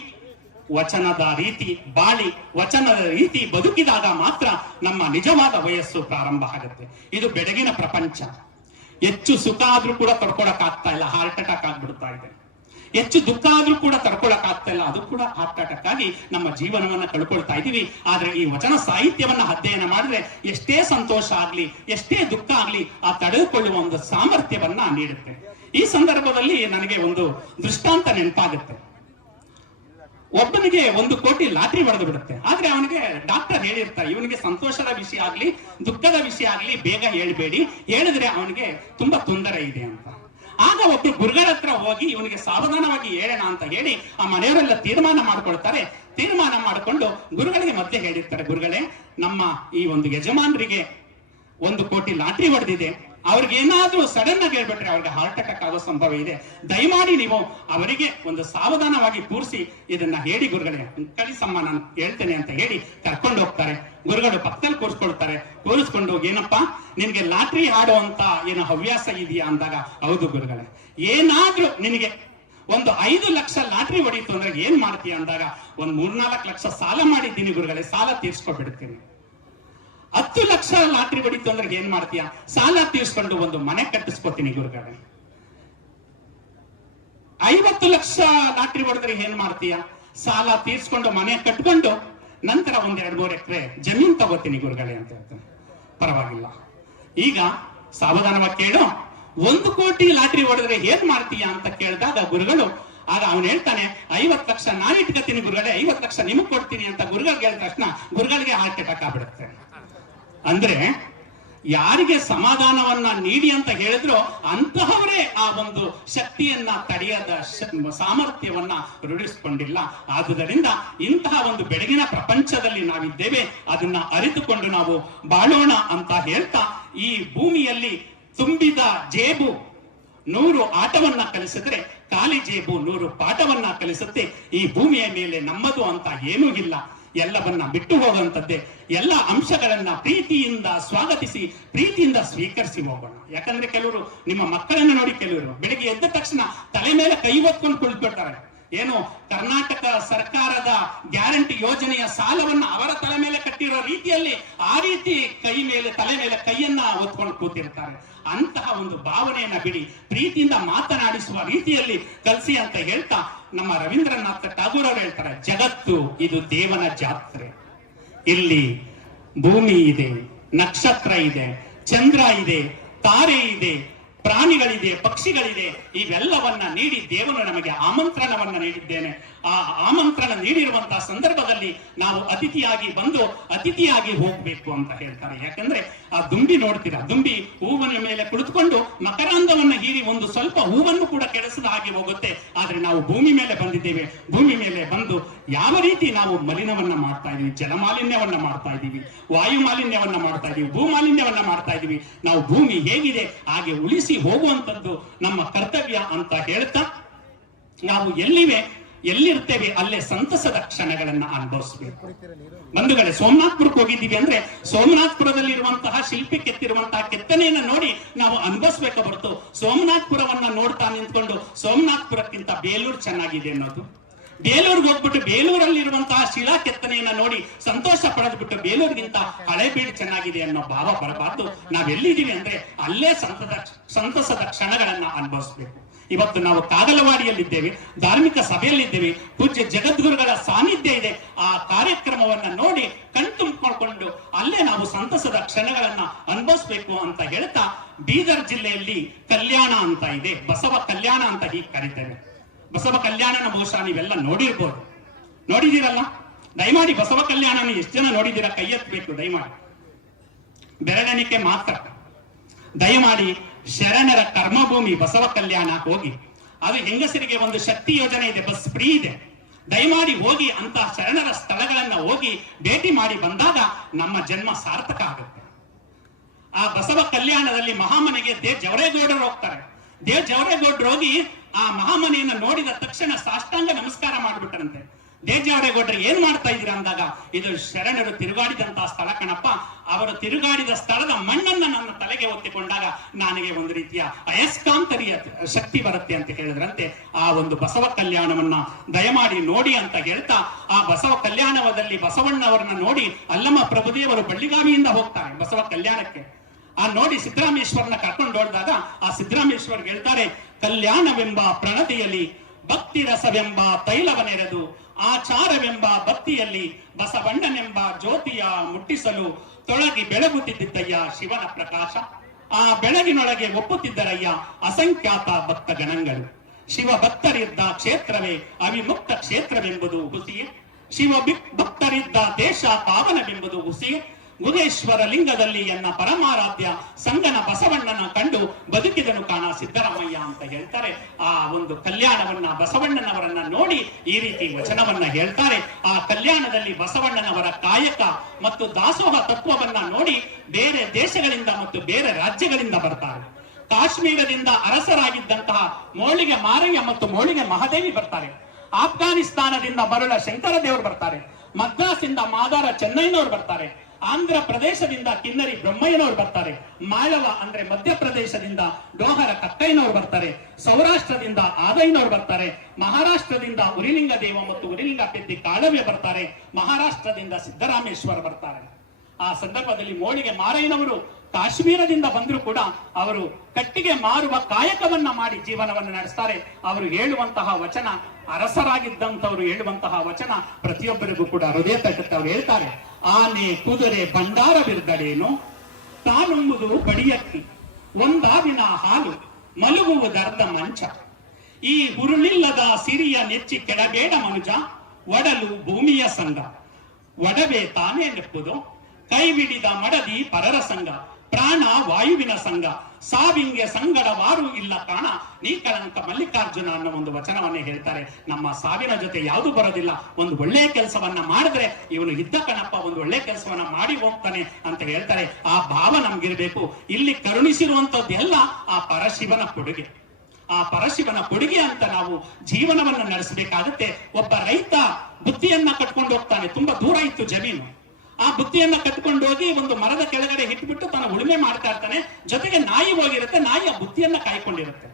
ವಚನದ ರೀತಿ ಬಾಳಿ ವಚನದ ರೀತಿ ಬದುಕಿದಾಗ ಮಾತ್ರ ನಮ್ಮ ನಿಜವಾದ ವಯಸ್ಸು ಪ್ರಾರಂಭ ಆಗುತ್ತೆ ಇದು ಬೆಡಗಿನ ಪ್ರಪಂಚ ಹೆಚ್ಚು ಸುಖ ಆದ್ರೂ ಕೂಡ ಪಡ್ಕೊಳಕ್ ಆಗ್ತಾ ಇಲ್ಲ ಹಾರ್ಟ್ ಅಟ್ಯಾಕ್ ಆಗ್ಬಿಡ್ತಾ ಇದೆ ಹೆಚ್ಚು ದುಃಖ ಆದ್ರೂ ಕೂಡ ತಡ್ಕೊಳಕ್ ಆಗ್ತಾ ಅದು ಕೂಡ ಹಾರ್ಟ್ಅಟ್ಯಾಕ್ ನಮ್ಮ ಜೀವನವನ್ನ ಕಳ್ಕೊಳ್ತಾ ಇದೀವಿ ಆದ್ರೆ ಈ ವಚನ ಸಾಹಿತ್ಯವನ್ನ ಅಧ್ಯಯನ ಮಾಡಿದ್ರೆ ಎಷ್ಟೇ ಸಂತೋಷ ಆಗ್ಲಿ ಎಷ್ಟೇ ದುಃಖ ಆಗ್ಲಿ ಆ ತಡೆದುಕೊಳ್ಳುವ ಒಂದು ಸಾಮರ್ಥ್ಯವನ್ನ ನೀಡುತ್ತೆ ಈ ಸಂದರ್ಭದಲ್ಲಿ ನನಗೆ ಒಂದು ದೃಷ್ಟಾಂತ ನೆನಪಾಗುತ್ತೆ ಒಬ್ಬನಿಗೆ ಒಂದು ಕೋಟಿ ಲಾಟ್ರಿ ಹೊಡೆದು ಬಿಡುತ್ತೆ ಆದ್ರೆ ಅವನಿಗೆ ಡಾಕ್ಟರ್ ಹೇಳಿರ್ತಾರೆ ಇವನಿಗೆ ಸಂತೋಷದ ವಿಷಯ ಆಗ್ಲಿ ದುಃಖದ ವಿಷಯ ಆಗ್ಲಿ ಬೇಗ ಹೇಳ್ಬೇಡಿ ಹೇಳಿದ್ರೆ ಅವನಿಗೆ ತುಂಬಾ ತೊಂದರೆ ಇದೆ ಅಂತ ಆಗ ಒಬ್ರು ಗುರುಗಳ ಹತ್ರ ಹೋಗಿ ಇವನಿಗೆ ಸಾವಧಾನವಾಗಿ ಹೇಳೋಣ ಅಂತ ಹೇಳಿ ಆ ಮನೆಯವರೆಲ್ಲ ತೀರ್ಮಾನ ಮಾಡ್ಕೊಳ್ತಾರೆ ತೀರ್ಮಾನ ಮಾಡಿಕೊಂಡು ಗುರುಗಳಿಗೆ ಮಧ್ಯೆ ಹೇಳಿರ್ತಾರೆ ಗುರುಗಳೇ ನಮ್ಮ ಈ ಒಂದು ಯಜಮಾನರಿಗೆ ಒಂದು ಕೋಟಿ ಲಾಟ್ರಿ ಹೊಡೆದಿದೆ ಅವ್ರಿಗೇನಾದ್ರೂ ಸಡನ್ ಆಗಿ ಹೇಳ್ಬಿಟ್ರೆ ಅವ್ರಿಗೆ ಹಾರ್ಟ್ ಅಟ್ಯಾಕ್ ಆಗೋ ಸಂಭವ ಇದೆ ದಯಮಾಡಿ ನೀವು ಅವರಿಗೆ ಒಂದು ಸಾವಧಾನವಾಗಿ ಕೂರಿಸಿ ಇದನ್ನ ಹೇಳಿ ಗುರುಗಳೇ ಕಳಿಸಮ್ಮ ನಾನು ಹೇಳ್ತೇನೆ ಅಂತ ಹೇಳಿ ಕರ್ಕೊಂಡು ಹೋಗ್ತಾರೆ ಗುರುಗಳು ಪಕ್ಕದಲ್ಲಿ ಕೂರಿಸ್ಕೊಳ್ತಾರೆ ಕೂರಿಸ್ಕೊಂಡು ಏನಪ್ಪಾ ನಿನ್ಗೆ ಲಾಟ್ರಿ ಆಡುವಂತ ಏನೋ ಹವ್ಯಾಸ ಇದೆಯಾ ಅಂದಾಗ ಹೌದು ಗುರುಗಳೇ ಏನಾದ್ರೂ ನಿನಗೆ ಒಂದು ಐದು ಲಕ್ಷ ಲಾಟ್ರಿ ಹೊಡೀತು ಅಂದ್ರೆ ಏನ್ ಮಾಡ್ತೀಯ ಅಂದಾಗ ಒಂದ್ ಮೂರ್ನಾಲ್ಕು ಲಕ್ಷ ಸಾಲ ಮಾಡಿದ್ದೀನಿ ಗುರುಗಳೇ ಸಾಲ ತೀರ್ಸ್ಕೊಬಿಡ್ತೀನಿ ಹತ್ತು ಲಕ್ಷ ಲಾಟ್ರಿ ಬಡಿತು ಅಂದ್ರೆ ಏನ್ ಮಾಡ್ತೀಯ ಸಾಲ ತೀರ್ಸ್ಕೊಂಡು ಒಂದು ಮನೆ ಕಟ್ಟಿಸ್ಕೊತೀನಿ ಗುರುಗಳೇ ಐವತ್ತು ಲಕ್ಷ ಲಾಟ್ರಿ ಹೊಡೆದ್ರೆ ಏನ್ ಮಾಡ್ತೀಯ ಸಾಲ ತೀರ್ಸ್ಕೊಂಡು ಮನೆ ಕಟ್ಕೊಂಡು ನಂತರ ಒಂದ್ ಎರಡು ಮೂರು ಎಕರೆ ಜಮೀನ್ ತಗೋತೀನಿ ಗುರುಗಳೇ ಅಂತ ಹೇಳ್ತಾನೆ ಪರವಾಗಿಲ್ಲ ಈಗ ಸಾವಧಾನವಾಗಿ ಕೇಳು ಒಂದು ಕೋಟಿ ಲಾಟ್ರಿ ಹೊಡೆದ್ರೆ ಏನ್ ಮಾಡ್ತೀಯಾ ಅಂತ ಕೇಳಿದಾಗ ಗುರುಗಳು ಆಗ ಅವನು ಹೇಳ್ತಾನೆ ಐವತ್ ಲಕ್ಷ ನಾನು ಇಟ್ಕೋತೀನಿ ಗುರುಗಳೇ ಐವತ್ ಲಕ್ಷ ನಿಮಗ್ ಕೊಡ್ತೀನಿ ಅಂತ ಗುರುಗಳಿಗೆ ಕೇಳಿದ ತಕ್ಷಣ ಗುರುಗಳಿಗೆ ಹಾರ್ಟ್ ಅಟ್ಯಾಕ್ ಆಗ್ಬಿಡುತ್ತೆ ಅಂದ್ರೆ ಯಾರಿಗೆ ಸಮಾಧಾನವನ್ನ ನೀಡಿ ಅಂತ ಹೇಳಿದ್ರು ಅಂತಹವರೇ ಆ ಒಂದು ಶಕ್ತಿಯನ್ನ ತಡೆಯದ ಸಾಮರ್ಥ್ಯವನ್ನ ರೂಢಿಸಿಕೊಂಡಿಲ್ಲ ಆದುದರಿಂದ ಇಂತಹ ಒಂದು ಬೆಳಗಿನ ಪ್ರಪಂಚದಲ್ಲಿ ನಾವಿದ್ದೇವೆ ಅದನ್ನ ಅರಿತುಕೊಂಡು ನಾವು ಬಾಳೋಣ ಅಂತ ಹೇಳ್ತಾ ಈ ಭೂಮಿಯಲ್ಲಿ ತುಂಬಿದ ಜೇಬು ನೂರು ಆಟವನ್ನ ಕಲಿಸಿದ್ರೆ ಖಾಲಿ ಜೇಬು ನೂರು ಪಾಠವನ್ನ ಕಲಿಸುತ್ತೆ ಈ ಭೂಮಿಯ ಮೇಲೆ ನಮ್ಮದು ಅಂತ ಏನೂ ಇಲ್ಲ ಎಲ್ಲವನ್ನ ಬಿಟ್ಟು ಹೋಗುವಂಥದ್ದೇ ಎಲ್ಲ ಅಂಶಗಳನ್ನ ಪ್ರೀತಿಯಿಂದ ಸ್ವಾಗತಿಸಿ ಪ್ರೀತಿಯಿಂದ ಸ್ವೀಕರಿಸಿ ಹೋಗೋಣ ಯಾಕಂದ್ರೆ ಕೆಲವರು ನಿಮ್ಮ ಮಕ್ಕಳನ್ನ ನೋಡಿ ಕೆಲವರು ಬೆಳಿಗ್ಗೆ ಎದ್ದ ತಕ್ಷಣ ತಲೆ ಮೇಲೆ ಕೈ ಒತ್ಕೊಂಡು ಕುಳಿತುಬಿಡ್ತಾರೆ ಏನು ಕರ್ನಾಟಕ ಸರ್ಕಾರದ ಗ್ಯಾರಂಟಿ ಯೋಜನೆಯ ಸಾಲವನ್ನ ಅವರ ತಲೆ ಮೇಲೆ ಕಟ್ಟಿರೋ ರೀತಿಯಲ್ಲಿ ಆ ರೀತಿ ಕೈ ಮೇಲೆ ತಲೆ ಮೇಲೆ ಕೈಯನ್ನ ಒತ್ಕೊಂಡು ಕೂತಿರ್ತಾರೆ ಅಂತಹ ಒಂದು ಭಾವನೆಯನ್ನ ಬಿಡಿ ಪ್ರೀತಿಯಿಂದ ಮಾತನಾಡಿಸುವ ರೀತಿಯಲ್ಲಿ ಕಲಸಿ ಅಂತ ಹೇಳ್ತಾ ನಮ್ಮ ರವೀಂದ್ರನಾಥ ಟಾಗೂರ್ ಅವರು ಹೇಳ್ತಾರೆ ಜಗತ್ತು ಇದು ದೇವನ ಜಾತ್ರೆ ಇಲ್ಲಿ ಭೂಮಿ ಇದೆ ನಕ್ಷತ್ರ ಇದೆ ಚಂದ್ರ ಇದೆ ತಾರೆ ಇದೆ ಪ್ರಾಣಿಗಳಿದೆ ಪಕ್ಷಿಗಳಿದೆ ಇವೆಲ್ಲವನ್ನ ನೀಡಿ ದೇವನು ನಮಗೆ ಆಮಂತ್ರಣವನ್ನ ನೀಡಿದ್ದೇನೆ ಆ ಆಮಂತ್ರಣ ನೀಡಿರುವಂತಹ ಸಂದರ್ಭದಲ್ಲಿ ನಾವು ಅತಿಥಿಯಾಗಿ ಬಂದು ಅತಿಥಿಯಾಗಿ ಹೋಗ್ಬೇಕು ಅಂತ ಹೇಳ್ತಾರೆ ಯಾಕಂದ್ರೆ ಆ ದುಂಬಿ ನೋಡ್ತೀರಾ ದುಂಬಿ ಹೂವನ ಮೇಲೆ ಕುಳಿತುಕೊಂಡು ಮಕರಾಂಧವನ್ನ ಹೀರಿ ಒಂದು ಸ್ವಲ್ಪ ಹೂವನ್ನು ಕೂಡ ಕೆಡಿಸದ ಹಾಗೆ ಹೋಗುತ್ತೆ ಆದ್ರೆ ನಾವು ಭೂಮಿ ಮೇಲೆ ಬಂದಿದ್ದೇವೆ ಭೂಮಿ ಮೇಲೆ ಬಂದು ಯಾವ ರೀತಿ ನಾವು ಮಲಿನವನ್ನ ಮಾಡ್ತಾ ಇದೀವಿ ಜಲಮಾಲಿನ್ಯವನ್ನ ಮಾಡ್ತಾ ಇದ್ದೀವಿ ವಾಯು ಮಾಲಿನ್ಯವನ್ನ ಮಾಡ್ತಾ ಇದೀವಿ ಭೂ ಮಾಲಿನ್ಯವನ್ನ ಮಾಡ್ತಾ ಇದೀವಿ ನಾವು ಭೂಮಿ ಹೇಗಿದೆ ಹಾಗೆ ಉಳಿಸಿ ಹೋಗುವಂತದ್ದು ನಮ್ಮ ಕರ್ತವ್ಯ ಅಂತ ಹೇಳ್ತಾ ನಾವು ಎಲ್ಲಿವೆ ಎಲ್ಲಿರ್ತೇವೆ ಅಲ್ಲೇ ಸಂತಸದ ಕ್ಷಣಗಳನ್ನ ಅನುಭವಿಸ್ಬೇಕು ಬಂಧುಗಳೇ ಸೋಮನಾಥ್ಪುರಕ್ಕೆ ಹೋಗಿದ್ದೀವಿ ಅಂದ್ರೆ ಇರುವಂತಹ ಶಿಲ್ಪಿ ಕೆತ್ತಿರುವಂತಹ ಕೆತ್ತನೆಯನ್ನ ನೋಡಿ ನಾವು ಅನುಭವಿಸ್ಬೇಕು ಹೊರತು ಸೋಮನಾಥ್ಪುರವನ್ನ ನೋಡ್ತಾ ನಿಂತ್ಕೊಂಡು ಸೋಮನಾಥ್ಪುರಕ್ಕಿಂತ ಬೇಲೂರು ಚೆನ್ನಾಗಿದೆ ಅನ್ನೋದು ಬೇಲೂರ್ಗೆ ಹೋಗ್ಬಿಟ್ಟು ಇರುವಂತಹ ಶಿಲಾ ಕೆತ್ತನೆಯನ್ನ ನೋಡಿ ಸಂತೋಷ ಪಡೆದ್ಬಿಟ್ಟು ಬೇಲೂರಿಗಿಂತ ಹಳೆಬೀಡು ಚೆನ್ನಾಗಿದೆ ಅನ್ನೋ ಭಾವ ಬರಬಾರ್ದು ನಾವೆಲ್ಲಿದ್ದೀವಿ ಅಂದ್ರೆ ಅಲ್ಲೇ ಸಂತದ ಸಂತಸದ ಕ್ಷಣಗಳನ್ನ ಅನುಭವಿಸ್ಬೇಕು ಇವತ್ತು ನಾವು ಕಾಗಲವಾಡಿಯಲ್ಲಿದ್ದೇವೆ ಧಾರ್ಮಿಕ ಸಭೆಯಲ್ಲಿದ್ದೇವೆ ಪೂಜ್ಯ ಜಗದ್ಗುರುಗಳ ಸಾನ್ನಿಧ್ಯ ಇದೆ ಆ ಕಾರ್ಯಕ್ರಮವನ್ನ ನೋಡಿ ಕಣ್ತುಂಬಿಕೊಂಡು ಅಲ್ಲೇ ನಾವು ಸಂತಸದ ಕ್ಷಣಗಳನ್ನ ಅನುಭವಿಸ್ಬೇಕು ಅಂತ ಹೇಳ್ತಾ ಬೀದರ್ ಜಿಲ್ಲೆಯಲ್ಲಿ ಕಲ್ಯಾಣ ಅಂತ ಇದೆ ಬಸವ ಕಲ್ಯಾಣ ಅಂತ ಹೀಗೆ ಕರಿತೇವೆ ಬಸವ ಕಲ್ಯಾಣನ ಬಹುಶಃ ನೀವೆಲ್ಲ ನೋಡಿರ್ಬೋದು ನೋಡಿದಿರಲ್ಲ ದಯಮಾಡಿ ಬಸವ ಕಲ್ಯಾಣನ ಎಷ್ಟು ಜನ ನೋಡಿದಿರ ಕೈ ಎತ್ತಬೇಕು ದಯಮಾಡಿ ಬೆರಡನಿಕೆ ಮಾತ್ರ ದಯಮಾಡಿ ಶರಣರ ಕರ್ಮಭೂಮಿ ಬಸವ ಕಲ್ಯಾಣ ಹೋಗಿ ಅದು ಹೆಂಗಸರಿಗೆ ಒಂದು ಶಕ್ತಿ ಯೋಜನೆ ಇದೆ ಬಸ್ ಫ್ರೀ ಇದೆ ದಯಮಾಡಿ ಹೋಗಿ ಅಂತ ಶರಣರ ಸ್ಥಳಗಳನ್ನ ಹೋಗಿ ಭೇಟಿ ಮಾಡಿ ಬಂದಾಗ ನಮ್ಮ ಜನ್ಮ ಸಾರ್ಥಕ ಆಗುತ್ತೆ ಆ ಬಸವ ಕಲ್ಯಾಣದಲ್ಲಿ ಮಹಾಮನೆಗೆ ದೇವ್ ಜವರೇಗೌಡರು ಹೋಗ್ತಾರೆ ದೇವ್ ಜವರೇಗೌಡರು ಹೋಗಿ ಆ ಮಹಾಮನೆಯನ್ನು ನೋಡಿದ ತಕ್ಷಣ ಸಾಷ್ಟಾಂಗ ನಮಸ್ಕಾರ ಮಾಡಿಬಿಟ್ರಂತೆ ದೇಜಾವಡೆಗೌಡರು ಏನ್ ಮಾಡ್ತಾ ಇದ್ದೀರಾ ಅಂದಾಗ ಇದು ಶರಣರು ತಿರುಗಾಡಿದಂತಹ ಸ್ಥಳ ಕಣಪ್ಪ ಅವರು ತಿರುಗಾಡಿದ ಸ್ಥಳದ ಮಣ್ಣನ್ನ ನನ್ನ ತಲೆಗೆ ಒತ್ತಿಕೊಂಡಾಗ ನನಗೆ ಒಂದು ರೀತಿಯ ಅಯಸ್ಕಾಂತರಿಯ ಶಕ್ತಿ ಬರುತ್ತೆ ಅಂತ ಹೇಳಿದ್ರಂತೆ ಆ ಒಂದು ಬಸವ ಕಲ್ಯಾಣವನ್ನ ದಯಮಾಡಿ ನೋಡಿ ಅಂತ ಹೇಳ್ತಾ ಆ ಬಸವ ಕಲ್ಯಾಣವದಲ್ಲಿ ಬಸವಣ್ಣವರನ್ನ ನೋಡಿ ಅಲ್ಲಮ್ಮ ಪ್ರಭುದೇವರು ಬಳ್ಳಿಗಾವಿಯಿಂದ ಹೋಗ್ತಾರೆ ಬಸವ ಕಲ್ಯಾಣಕ್ಕೆ ಆ ನೋಡಿ ಸಿದ್ದರಾಮೇಶ್ವರನ ಕರ್ಕೊಂಡು ಹೋದಾಗ ಆ ಸಿದ್ದರಾಮೇಶ್ವರ್ ಹೇಳ್ತಾರೆ ಕಲ್ಯಾಣವೆಂಬ ಪ್ರಣತಿಯಲ್ಲಿ ಭಕ್ತಿ ರಸವೆಂಬ ತೈಲವನೆರೆದು ಆಚಾರವೆಂಬ ಭಕ್ತಿಯಲ್ಲಿ ಬಸವಣ್ಣನೆಂಬ ಜ್ಯೋತಿಯ ಮುಟ್ಟಿಸಲು ತೊಳಗಿ ಬೆಳಗುತ್ತಿದ್ದಯ್ಯ ಶಿವನ ಪ್ರಕಾಶ ಆ ಬೆಳಗಿನೊಳಗೆ ಒಪ್ಪುತ್ತಿದ್ದರಯ್ಯ ಅಸಂಖ್ಯಾತ ಭಕ್ತ ಗಣಂಗಳು ಶಿವ ಭಕ್ತರಿದ್ದ ಕ್ಷೇತ್ರವೇ ಅವಿಮುಕ್ತ ಕ್ಷೇತ್ರವೆಂಬುದು ಹುಸಿಯೇ ಶಿವ ಭಕ್ತರಿದ್ದ ದೇಶ ಪಾವನವೆಂಬುದು ಹುಸಿಯೇ ಮುದೇಶ್ವರ ಲಿಂಗದಲ್ಲಿ ಎನ್ನ ಪರಮಾರಾಧ್ಯ ಸಂಗನ ಬಸವಣ್ಣನ ಕಂಡು ಬದುಕಿದನು ಕಾಣ ಸಿದ್ದರಾಮಯ್ಯ ಅಂತ ಹೇಳ್ತಾರೆ ಆ ಒಂದು ಕಲ್ಯಾಣವನ್ನ ಬಸವಣ್ಣನವರನ್ನ ನೋಡಿ ಈ ರೀತಿ ವಚನವನ್ನ ಹೇಳ್ತಾರೆ ಆ ಕಲ್ಯಾಣದಲ್ಲಿ ಬಸವಣ್ಣನವರ ಕಾಯಕ ಮತ್ತು ದಾಸೋಹ ತತ್ವವನ್ನ ನೋಡಿ ಬೇರೆ ದೇಶಗಳಿಂದ ಮತ್ತು ಬೇರೆ ರಾಜ್ಯಗಳಿಂದ ಬರ್ತಾರೆ ಕಾಶ್ಮೀರದಿಂದ ಅರಸರಾಗಿದ್ದಂತಹ ಮೋಳಿಗೆ ಮಾರಯ್ಯ ಮತ್ತು ಮೋಳಿಗೆ ಮಹಾದೇವಿ ಬರ್ತಾರೆ ಆಫ್ಘಾನಿಸ್ತಾನದಿಂದ ಮರುಳ ಶಂಕರ ದೇವರು ಬರ್ತಾರೆ ಮದ್ರಾಸಿಂದ ಮಾದಾರ ಚೆನ್ನೈನವರು ಬರ್ತಾರೆ ಆಂಧ್ರ ಪ್ರದೇಶದಿಂದ ಕಿನ್ನರಿ ಬ್ರಹ್ಮಯ್ಯನವರು ಬರ್ತಾರೆ ಮಾಳವ ಅಂದ್ರೆ ಮಧ್ಯಪ್ರದೇಶದಿಂದ ಡೋಹರ ಕಕ್ಕಯ್ಯನವರು ಬರ್ತಾರೆ ಸೌರಾಷ್ಟ್ರದಿಂದ ಆದಯ್ಯನವರು ಬರ್ತಾರೆ ಮಹಾರಾಷ್ಟ್ರದಿಂದ ಉರಿಲಿಂಗ ದೇವ ಮತ್ತು ಉರಿಲಿಂಗ ಪೆದ್ದಿ ಕಾಳವ್ಯ ಬರ್ತಾರೆ ಮಹಾರಾಷ್ಟ್ರದಿಂದ ಸಿದ್ದರಾಮೇಶ್ವರ ಬರ್ತಾರೆ ಆ ಸಂದರ್ಭದಲ್ಲಿ ಮೋಳಿಗೆ ಮಾರಯ್ಯನವರು ಕಾಶ್ಮೀರದಿಂದ ಬಂದರೂ ಕೂಡ ಅವರು ಕಟ್ಟಿಗೆ ಮಾರುವ ಕಾಯಕವನ್ನ ಮಾಡಿ ಜೀವನವನ್ನು ನಡೆಸ್ತಾರೆ ಅವರು ಹೇಳುವಂತಹ ವಚನ ಅರಸರಾಗಿದ್ದಂಥವ್ರು ಹೇಳುವಂತಹ ವಚನ ಪ್ರತಿಯೊಬ್ಬರಿಗೂ ಕೂಡ ಹೃದಯ ತಟ್ಟುತ್ತೆ ಅವ್ರು ಹೇಳ್ತಾರೆ ಆನೆ ಕುದುರೆ ಭಂಡಾರವಿದ್ದರೇನು ತಾನುಂಬುದು ಬಡಿಯತ್ತಿ ಒಂದಾವಿನ ಹಾಲು ಮಲಗುವುದರ್ಧ ಮಂಚ ಈ ಹುರುಳಿಲ್ಲದ ಸಿರಿಯ ನೆಚ್ಚಿ ಕೆಳಬೇಡ ಮನುಜ ಒಡಲು ಭೂಮಿಯ ಸಂಘ ಒಡವೆ ತಾನೇ ನೆಪ್ಪುದು ಕೈ ಬಿಡಿದ ಮಡದಿ ಪರರ ಸಂಘ ಪ್ರಾಣ ವಾಯುವಿನ ಸಂಘ ಸಾವಿಂಗೆ ಸಂಗಡವಾರು ಇಲ್ಲ ನೀ ಕಳಂಕ ಮಲ್ಲಿಕಾರ್ಜುನ ಅನ್ನೋ ಒಂದು ವಚನವನ್ನೇ ಹೇಳ್ತಾರೆ ನಮ್ಮ ಸಾವಿನ ಜೊತೆ ಯಾವುದು ಬರೋದಿಲ್ಲ ಒಂದು ಒಳ್ಳೆ ಕೆಲಸವನ್ನ ಮಾಡಿದ್ರೆ ಇವನು ಇದ್ದ ಕಣಪ್ಪ ಒಂದು ಒಳ್ಳೆ ಕೆಲಸವನ್ನ ಮಾಡಿ ಹೋಗ್ತಾನೆ ಅಂತ ಹೇಳ್ತಾರೆ ಆ ಭಾವ ನಮ್ಗಿರ್ಬೇಕು ಇಲ್ಲಿ ಕರುಣಿಸಿರುವಂತದ್ದೆಲ್ಲ ಆ ಪರಶಿವನ ಕೊಡುಗೆ ಆ ಪರಶಿವನ ಕೊಡುಗೆ ಅಂತ ನಾವು ಜೀವನವನ್ನ ನಡೆಸಬೇಕಾಗುತ್ತೆ ಒಬ್ಬ ರೈತ ಬುದ್ಧಿಯನ್ನ ಕಟ್ಕೊಂಡು ಹೋಗ್ತಾನೆ ತುಂಬಾ ದೂರ ಇತ್ತು ಜಮೀನು ಆ ಬುತ್ತಿಯನ್ನ ಕಟ್ಕೊಂಡು ಹೋಗಿ ಒಂದು ಮರದ ಕೆಳಗಡೆ ಇಟ್ಬಿಟ್ಟು ತನ್ನ ಉಳುಮೆ ಮಾಡ್ತಾ ಇರ್ತಾನೆ ಜೊತೆಗೆ ನಾಯಿ ಹೋಗಿರುತ್ತೆ ನಾಯಿ ಆ ಬುತ್ತಿಯನ್ನ ಕಾಯ್ಕೊಂಡಿರುತ್ತೆ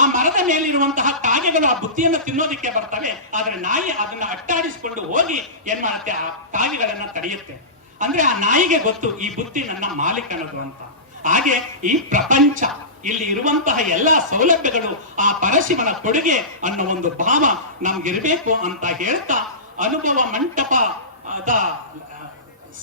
ಆ ಮರದ ಮೇಲಿರುವಂತಹ ಕಾಗೆಗಳು ಆ ಬುತ್ತಿಯನ್ನ ತಿನ್ನೋದಿಕ್ಕೆ ಬರ್ತವೆ ಆದ್ರೆ ನಾಯಿ ಅದನ್ನ ಅಟ್ಟಾಡಿಸಿಕೊಂಡು ಹೋಗಿ ಏನ್ ಮಾಡುತ್ತೆ ಆ ಕಾಗೆಗಳನ್ನ ತಡೆಯುತ್ತೆ ಅಂದ್ರೆ ಆ ನಾಯಿಗೆ ಗೊತ್ತು ಈ ಬುತ್ತಿ ನನ್ನ ಮಾಲೀಕನದು ಅಂತ ಹಾಗೆ ಈ ಪ್ರಪಂಚ ಇಲ್ಲಿ ಇರುವಂತಹ ಎಲ್ಲಾ ಸೌಲಭ್ಯಗಳು ಆ ಪರಶಿವನ ಕೊಡುಗೆ ಅನ್ನೋ ಒಂದು ಭಾವ ನಮ್ಗಿರ್ಬೇಕು ಅಂತ ಹೇಳ್ತಾ ಅನುಭವ ಮಂಟಪದ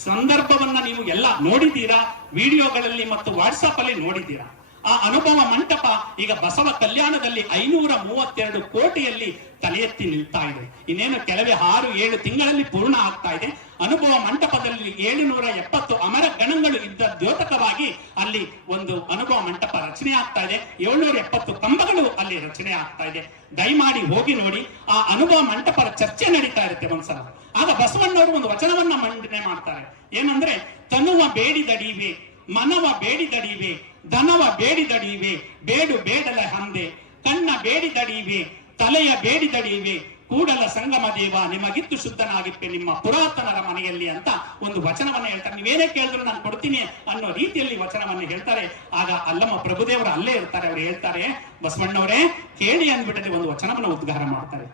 ಸಂದರ್ಭವನ್ನ ನೀವು ಎಲ್ಲ ನೋಡಿದ್ದೀರಾ ವಿಡಿಯೋಗಳಲ್ಲಿ ಮತ್ತು ವಾಟ್ಸಪ್ ಅಲ್ಲಿ ನೋಡಿದ್ದೀರಾ ಆ ಅನುಭವ ಮಂಟಪ ಈಗ ಬಸವ ಕಲ್ಯಾಣದಲ್ಲಿ ಐನೂರ ಮೂವತ್ತೆರಡು ಕೋಟಿಯಲ್ಲಿ ತಲೆ ಎತ್ತಿ ನಿಲ್ತಾ ಇದೆ ಇನ್ನೇನು ಕೆಲವೇ ಆರು ಏಳು ತಿಂಗಳಲ್ಲಿ ಪೂರ್ಣ ಆಗ್ತಾ ಇದೆ ಅನುಭವ ಮಂಟಪದಲ್ಲಿ ಏಳುನೂರ ಎಪ್ಪತ್ತು ಅಮರ ಗಣಗಳು ಇದ್ದ ದ್ಯೋತಕವಾಗಿ ಅಲ್ಲಿ ಒಂದು ಅನುಭವ ಮಂಟಪ ರಚನೆ ಆಗ್ತಾ ಇದೆ ಏಳ್ನೂರ ಎಪ್ಪತ್ತು ಕಂಬಗಳು ಅಲ್ಲಿ ರಚನೆ ಆಗ್ತಾ ಇದೆ ದಯಮಾಡಿ ಹೋಗಿ ನೋಡಿ ಆ ಅನುಭವ ಮಂಟಪದ ಚರ್ಚೆ ನಡೀತಾ ಇರುತ್ತೆ ಒಂದ್ಸಲ ಆಗ ಬಸವಣ್ಣವರು ಒಂದು ವಚನವನ್ನ ಮಂಡನೆ ಮಾಡ್ತಾರೆ ಏನಂದ್ರೆ ತನುವ ಬೇಡಿದಡಿವೆ ಮನವ ಬೇಡಿದಡಿವೆ ಧನವ ಬೇಡಿದಡಿವೆ ಬೇಡು ಬೇಡಲ ಹಂದೆ ಕಣ್ಣ ಬೇಡಿದಡಿವೆ ತಲೆಯ ಬೇಡಿದಡಿವೆ ಕೂಡಲ ಸಂಗಮ ದೇವ ನಿಮಗಿತ್ತು ಶುದ್ಧನಾಗಿತ್ತೆ ನಿಮ್ಮ ಪುರಾತನರ ಮನೆಯಲ್ಲಿ ಅಂತ ಒಂದು ವಚನವನ್ನು ಹೇಳ್ತಾರೆ ನೀವೇನೇ ಕೇಳಿದ್ರು ನಾನು ಕೊಡ್ತೀನಿ ಅನ್ನೋ ರೀತಿಯಲ್ಲಿ ವಚನವನ್ನು ಹೇಳ್ತಾರೆ ಆಗ ಅಲ್ಲಮ್ಮ ಪ್ರಭುದೇವರು ಅಲ್ಲೇ ಇರ್ತಾರೆ ಅವರು ಹೇಳ್ತಾರೆ ಬಸವಣ್ಣವರೇ ಕೇಳಿ ಅಂದ್ಬಿಟ್ಟರೆ ಒಂದು ವಚನವನ್ನು ಉದ್ಘಾರ ಮಾಡ್ತಾರೆ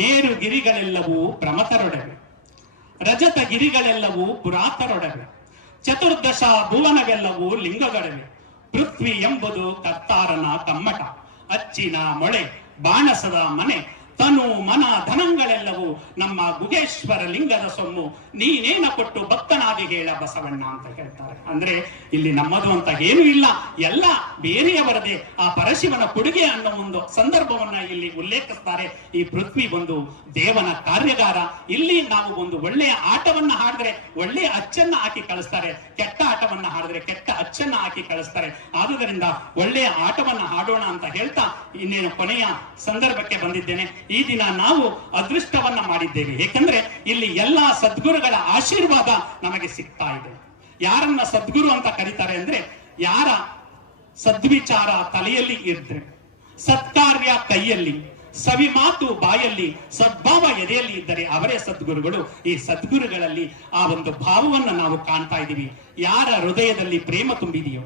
ಮೇರು ಗಿರಿಗಳೆಲ್ಲವೂ ಪ್ರಮತರೊಡವೆ ರಜತ ಗಿರಿಗಳೆಲ್ಲವೂ ಪುರಾತರೊಡವೆ ಚತುರ್ದಶ ಭುವನವೆಲ್ಲವೂ ಲಿಂಗಗಳಿವೆ ಪೃಥ್ವಿ ಎಂಬುದು ಕತ್ತಾರನ ತಮ್ಮಟ ಅಚ್ಚಿನ ಮೊಳೆ ಬಾಣಸದ ಮನೆ ತನು ಮನ ಧನಗಳೆಲ್ಲವೂ ನಮ್ಮ ಗುಗೇಶ್ವರ ಲಿಂಗದ ಸೊಮ್ಮು ನೀನೇನ ಕೊಟ್ಟು ಭಕ್ತನಾಗಿ ಹೇಳ ಬಸವಣ್ಣ ಅಂತ ಹೇಳ್ತಾರೆ ಅಂದ್ರೆ ಇಲ್ಲಿ ನಮ್ಮದು ಅಂತ ಏನು ಇಲ್ಲ ಎಲ್ಲ ಬೇರೆಯವರದೇ ಆ ಪರಶಿವನ ಕೊಡುಗೆ ಅನ್ನೋ ಒಂದು ಸಂದರ್ಭವನ್ನ ಇಲ್ಲಿ ಉಲ್ಲೇಖಿಸ್ತಾರೆ ಈ ಪೃಥ್ವಿ ಒಂದು ದೇವನ ಕಾರ್ಯಗಾರ ಇಲ್ಲಿ ನಾವು ಒಂದು ಒಳ್ಳೆಯ ಆಟವನ್ನ ಹಾಡಿದ್ರೆ ಒಳ್ಳೆಯ ಅಚ್ಚನ್ನ ಹಾಕಿ ಕಳಿಸ್ತಾರೆ ಕೆಟ್ಟ ಆಟವನ್ನ ಹಾಡಿದ್ರೆ ಕೆಟ್ಟ ಅಚ್ಚನ್ನ ಹಾಕಿ ಕಳಿಸ್ತಾರೆ ಆದುದರಿಂದ ಒಳ್ಳೆಯ ಆಟವನ್ನ ಹಾಡೋಣ ಅಂತ ಹೇಳ್ತಾ ಇನ್ನೇನು ಕೊನೆಯ ಸಂದರ್ಭಕ್ಕೆ ಬಂದಿದ್ದೇನೆ ಈ ದಿನ ನಾವು ಅದೃಷ್ಟವನ್ನ ಮಾಡಿದ್ದೇವೆ ಏಕೆಂದ್ರೆ ಇಲ್ಲಿ ಎಲ್ಲಾ ಸದ್ಗುರುಗಳ ಆಶೀರ್ವಾದ ನಮಗೆ ಸಿಗ್ತಾ ಇದೆ ಯಾರನ್ನ ಸದ್ಗುರು ಅಂತ ಕರೀತಾರೆ ಅಂದ್ರೆ ಯಾರ ಸದ್ವಿಚಾರ ತಲೆಯಲ್ಲಿ ಇದ್ರೆ ಸತ್ಕಾರ್ಯ ಕೈಯಲ್ಲಿ ಸವಿ ಮಾತು ಬಾಯಲ್ಲಿ ಸದ್ಭಾವ ಎದೆಯಲ್ಲಿ ಇದ್ದರೆ ಅವರೇ ಸದ್ಗುರುಗಳು ಈ ಸದ್ಗುರುಗಳಲ್ಲಿ ಆ ಒಂದು ಭಾವವನ್ನು ನಾವು ಕಾಣ್ತಾ ಇದ್ದೀವಿ ಯಾರ ಹೃದಯದಲ್ಲಿ ಪ್ರೇಮ ತುಂಬಿದೆಯೋ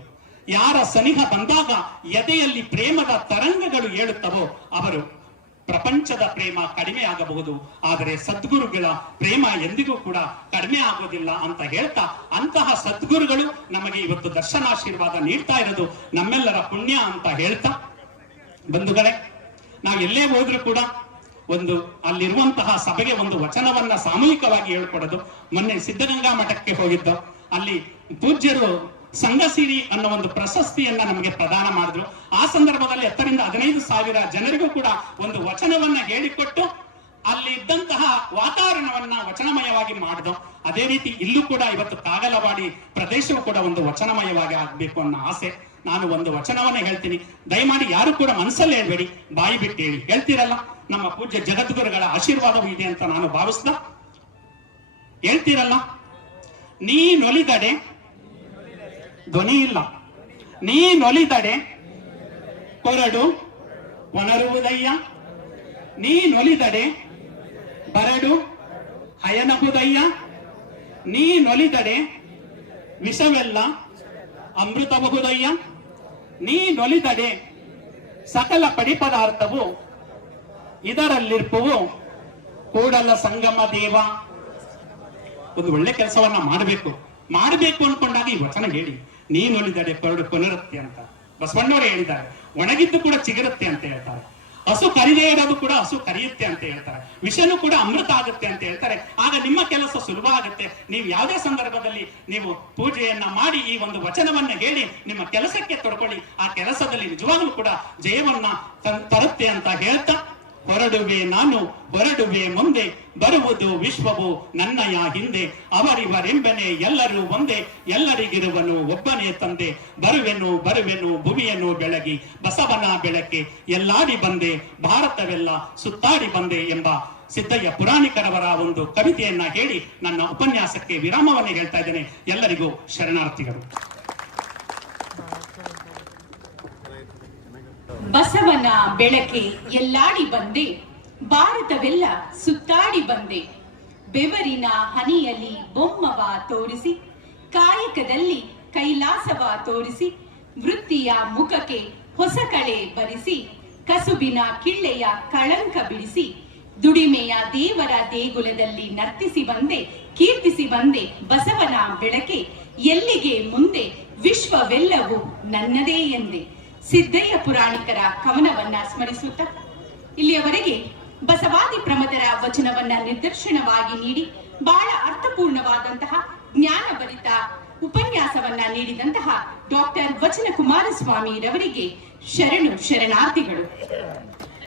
ಯಾರ ಸನಿಹ ಬಂದಾಗ ಎದೆಯಲ್ಲಿ ಪ್ರೇಮದ ತರಂಗಗಳು ಹೇಳುತ್ತವೋ ಅವರು ಪ್ರಪಂಚದ ಪ್ರೇಮ ಕಡಿಮೆ ಆಗಬಹುದು ಆದರೆ ಸದ್ಗುರುಗಳ ಪ್ರೇಮ ಎಂದಿಗೂ ಕೂಡ ಕಡಿಮೆ ಆಗೋದಿಲ್ಲ ಅಂತ ಹೇಳ್ತಾ ಅಂತಹ ಸದ್ಗುರುಗಳು ನಮಗೆ ಇವತ್ತು ದರ್ಶನ ಆಶೀರ್ವಾದ ನೀಡ್ತಾ ಇರೋದು ನಮ್ಮೆಲ್ಲರ ಪುಣ್ಯ ಅಂತ ಹೇಳ್ತಾ ಬಂಧುಗಳೇ ನಾವು ಎಲ್ಲೇ ಹೋದ್ರೂ ಕೂಡ ಒಂದು ಅಲ್ಲಿರುವಂತಹ ಸಭೆಗೆ ಒಂದು ವಚನವನ್ನ ಸಾಮೂಹಿಕವಾಗಿ ಹೇಳ್ಕೊಡೋದು ಮೊನ್ನೆ ಸಿದ್ಧಗಂಗಾ ಮಠಕ್ಕೆ ಹೋಗಿದ್ದ ಅಲ್ಲಿ ಪೂಜ್ಯರು ಸಂಘಸಿರಿ ಅನ್ನೋ ಒಂದು ಪ್ರಶಸ್ತಿಯನ್ನ ನಮಗೆ ಪ್ರದಾನ ಮಾಡಿದ್ರು ಆ ಸಂದರ್ಭದಲ್ಲಿ ಹತ್ತರಿಂದ ಹದಿನೈದು ಸಾವಿರ ಜನರಿಗೂ ಕೂಡ ಒಂದು ವಚನವನ್ನ ಹೇಳಿಕೊಟ್ಟು ಅಲ್ಲಿ ಇದ್ದಂತಹ ವಾತಾವರಣವನ್ನ ವಚನಮಯವಾಗಿ ಮಾಡಿದ ಅದೇ ರೀತಿ ಇಲ್ಲೂ ಕೂಡ ಇವತ್ತು ಕಾಗಲವಾಡಿ ಪ್ರದೇಶವು ಕೂಡ ಒಂದು ವಚನಮಯವಾಗಿ ಆಗ್ಬೇಕು ಅನ್ನೋ ಆಸೆ ನಾನು ಒಂದು ವಚನವನ್ನ ಹೇಳ್ತೀನಿ ದಯಮಾಡಿ ಯಾರು ಕೂಡ ಮನಸ್ಸಲ್ಲಿ ಹೇಳ್ಬೇಡಿ ಬಾಯಿ ಬಿಟ್ಟು ಹೇಳಿ ಹೇಳ್ತೀರಲ್ಲ ನಮ್ಮ ಪೂಜ್ಯ ಜಗದ್ಗುರುಗಳ ಆಶೀರ್ವಾದವೂ ಇದೆ ಅಂತ ನಾನು ಭಾವಿಸ್ದ ಹೇಳ್ತೀರಲ್ಲ ನೊಲಿದಡೆ ಧ್ವನಿ ಇಲ್ಲ ನೀ ನೊಲಿದಡೆ ಕೊರಡು ಒಣರುವುದಯ್ಯ ನೊಲಿದಡೆ ಬರಡು ನೀ ನೊಲಿದಡೆ ವಿಷವೆಲ್ಲ ಅಮೃತಬಹುದಯ್ಯ ನೊಲಿದಡೆ ಸಕಲ ಪಡಿಪದಾರ್ಥವು ಇದರಲ್ಲಿರ್ಪವು ಕೂಡಲ ಸಂಗಮ ದೇವ ಒಂದು ಒಳ್ಳೆ ಕೆಲಸವನ್ನ ಮಾಡಬೇಕು ಮಾಡಬೇಕು ಅನ್ಕೊಂಡಾಗ ಈ ವಚನ ಹೇಳಿ ನೀನು ಹೇಳಿದ್ದಾರೆ ಪರಡು ಪುನರುತ್ತಿ ಅಂತ ಬಸವಣ್ಣವರು ಹೇಳಿದ್ದಾರೆ ಒಣಗಿದ್ದು ಕೂಡ ಚಿಗುರುತ್ತೆ ಅಂತ ಹೇಳ್ತಾರೆ ಹಸು ಕರಿದೇ ಇರೋದು ಕೂಡ ಹಸು ಕರಿಯುತ್ತೆ ಅಂತ ಹೇಳ್ತಾರೆ ವಿಷನು ಕೂಡ ಅಮೃತ ಆಗುತ್ತೆ ಅಂತ ಹೇಳ್ತಾರೆ ಆಗ ನಿಮ್ಮ ಕೆಲಸ ಸುಲಭ ಆಗುತ್ತೆ ನೀವು ಯಾವುದೇ ಸಂದರ್ಭದಲ್ಲಿ ನೀವು ಪೂಜೆಯನ್ನ ಮಾಡಿ ಈ ಒಂದು ವಚನವನ್ನ ಹೇಳಿ ನಿಮ್ಮ ಕೆಲಸಕ್ಕೆ ತೊಡ್ಕೊಳ್ಳಿ ಆ ಕೆಲಸದಲ್ಲಿ ನಿಜವಾಗ್ಲೂ ಕೂಡ ಜಯವನ್ನ ತರುತ್ತೆ ಅಂತ ಹೇಳ್ತಾ ಹೊರಡುವೆ ನಾನು ಹೊರಡುವೆ ಮುಂದೆ ಬರುವುದು ವಿಶ್ವವು ನನ್ನಯ ಹಿಂದೆ ಅವರಿವರೆಂಬನೆ ಎಲ್ಲರೂ ಒಂದೇ ಎಲ್ಲರಿಗಿರುವನು ಒಬ್ಬನೇ ತಂದೆ ಬರುವೆನು ಬರುವೆನು ಭೂಮಿಯನ್ನು ಬೆಳಗಿ ಬಸವನ ಬೆಳಕೆ ಎಲ್ಲಾಡಿ ಬಂದೆ ಭಾರತವೆಲ್ಲ ಸುತ್ತಾಡಿ ಬಂದೆ ಎಂಬ ಸಿದ್ದಯ್ಯ ಪುರಾಣಿಕರವರ ಒಂದು ಕವಿತೆಯನ್ನ ಹೇಳಿ ನನ್ನ ಉಪನ್ಯಾಸಕ್ಕೆ ವಿರಾಮವನ್ನು ಹೇಳ್ತಾ ಇದ್ದೇನೆ ಎಲ್ಲರಿಗೂ ಶರಣಾರ್ಥಿಗಳು ಬಸವನ ಬೆಳಕೆ ಎಲ್ಲಾಡಿ ಬಂದೆ ಭಾರತವೆಲ್ಲ ಸುತ್ತಾಡಿ ಬಂದೆ ಬೆವರಿನ ಹನಿಯಲ್ಲಿ ಬೊಮ್ಮವ ತೋರಿಸಿ ಕಾಯಕದಲ್ಲಿ ಕೈಲಾಸವ ತೋರಿಸಿ ವೃತ್ತಿಯ ಮುಖಕ್ಕೆ ಹೊಸ ಕಳೆ ಬರಿಸಿ ಕಸುಬಿನ ಕಿಳ್ಳೆಯ ಕಳಂಕ ಬಿಡಿಸಿ ದುಡಿಮೆಯ ದೇವರ ದೇಗುಲದಲ್ಲಿ ನರ್ತಿಸಿ ಬಂದೆ ಕೀರ್ತಿಸಿ ಬಂದೆ ಬಸವನ ಬೆಳಕೆ ಎಲ್ಲಿಗೆ ಮುಂದೆ ವಿಶ್ವವೆಲ್ಲವೂ ನನ್ನದೇ ಎಂದೆ ಸಿದ್ದಯ್ಯ ಪುರಾಣಿಕರ ಕವನವನ್ನ ಸ್ಮರಿಸುತ್ತ ಇಲ್ಲಿಯವರೆಗೆ ಬಸವಾದಿ ಪ್ರಮದರ ವಚನವನ್ನ ನಿದರ್ಶನವಾಗಿ ನೀಡಿ ಬಹಳ ಅರ್ಥಪೂರ್ಣವಾದಂತಹ ಜ್ಞಾನಭರಿತ ಉಪನ್ಯಾಸವನ್ನ ನೀಡಿದಂತಹ ಡಾಕ್ಟರ್ ವಚನ ಕುಮಾರಸ್ವಾಮಿ ರವರಿಗೆ ಶರಣು ಶರಣಾರ್ಥಿಗಳು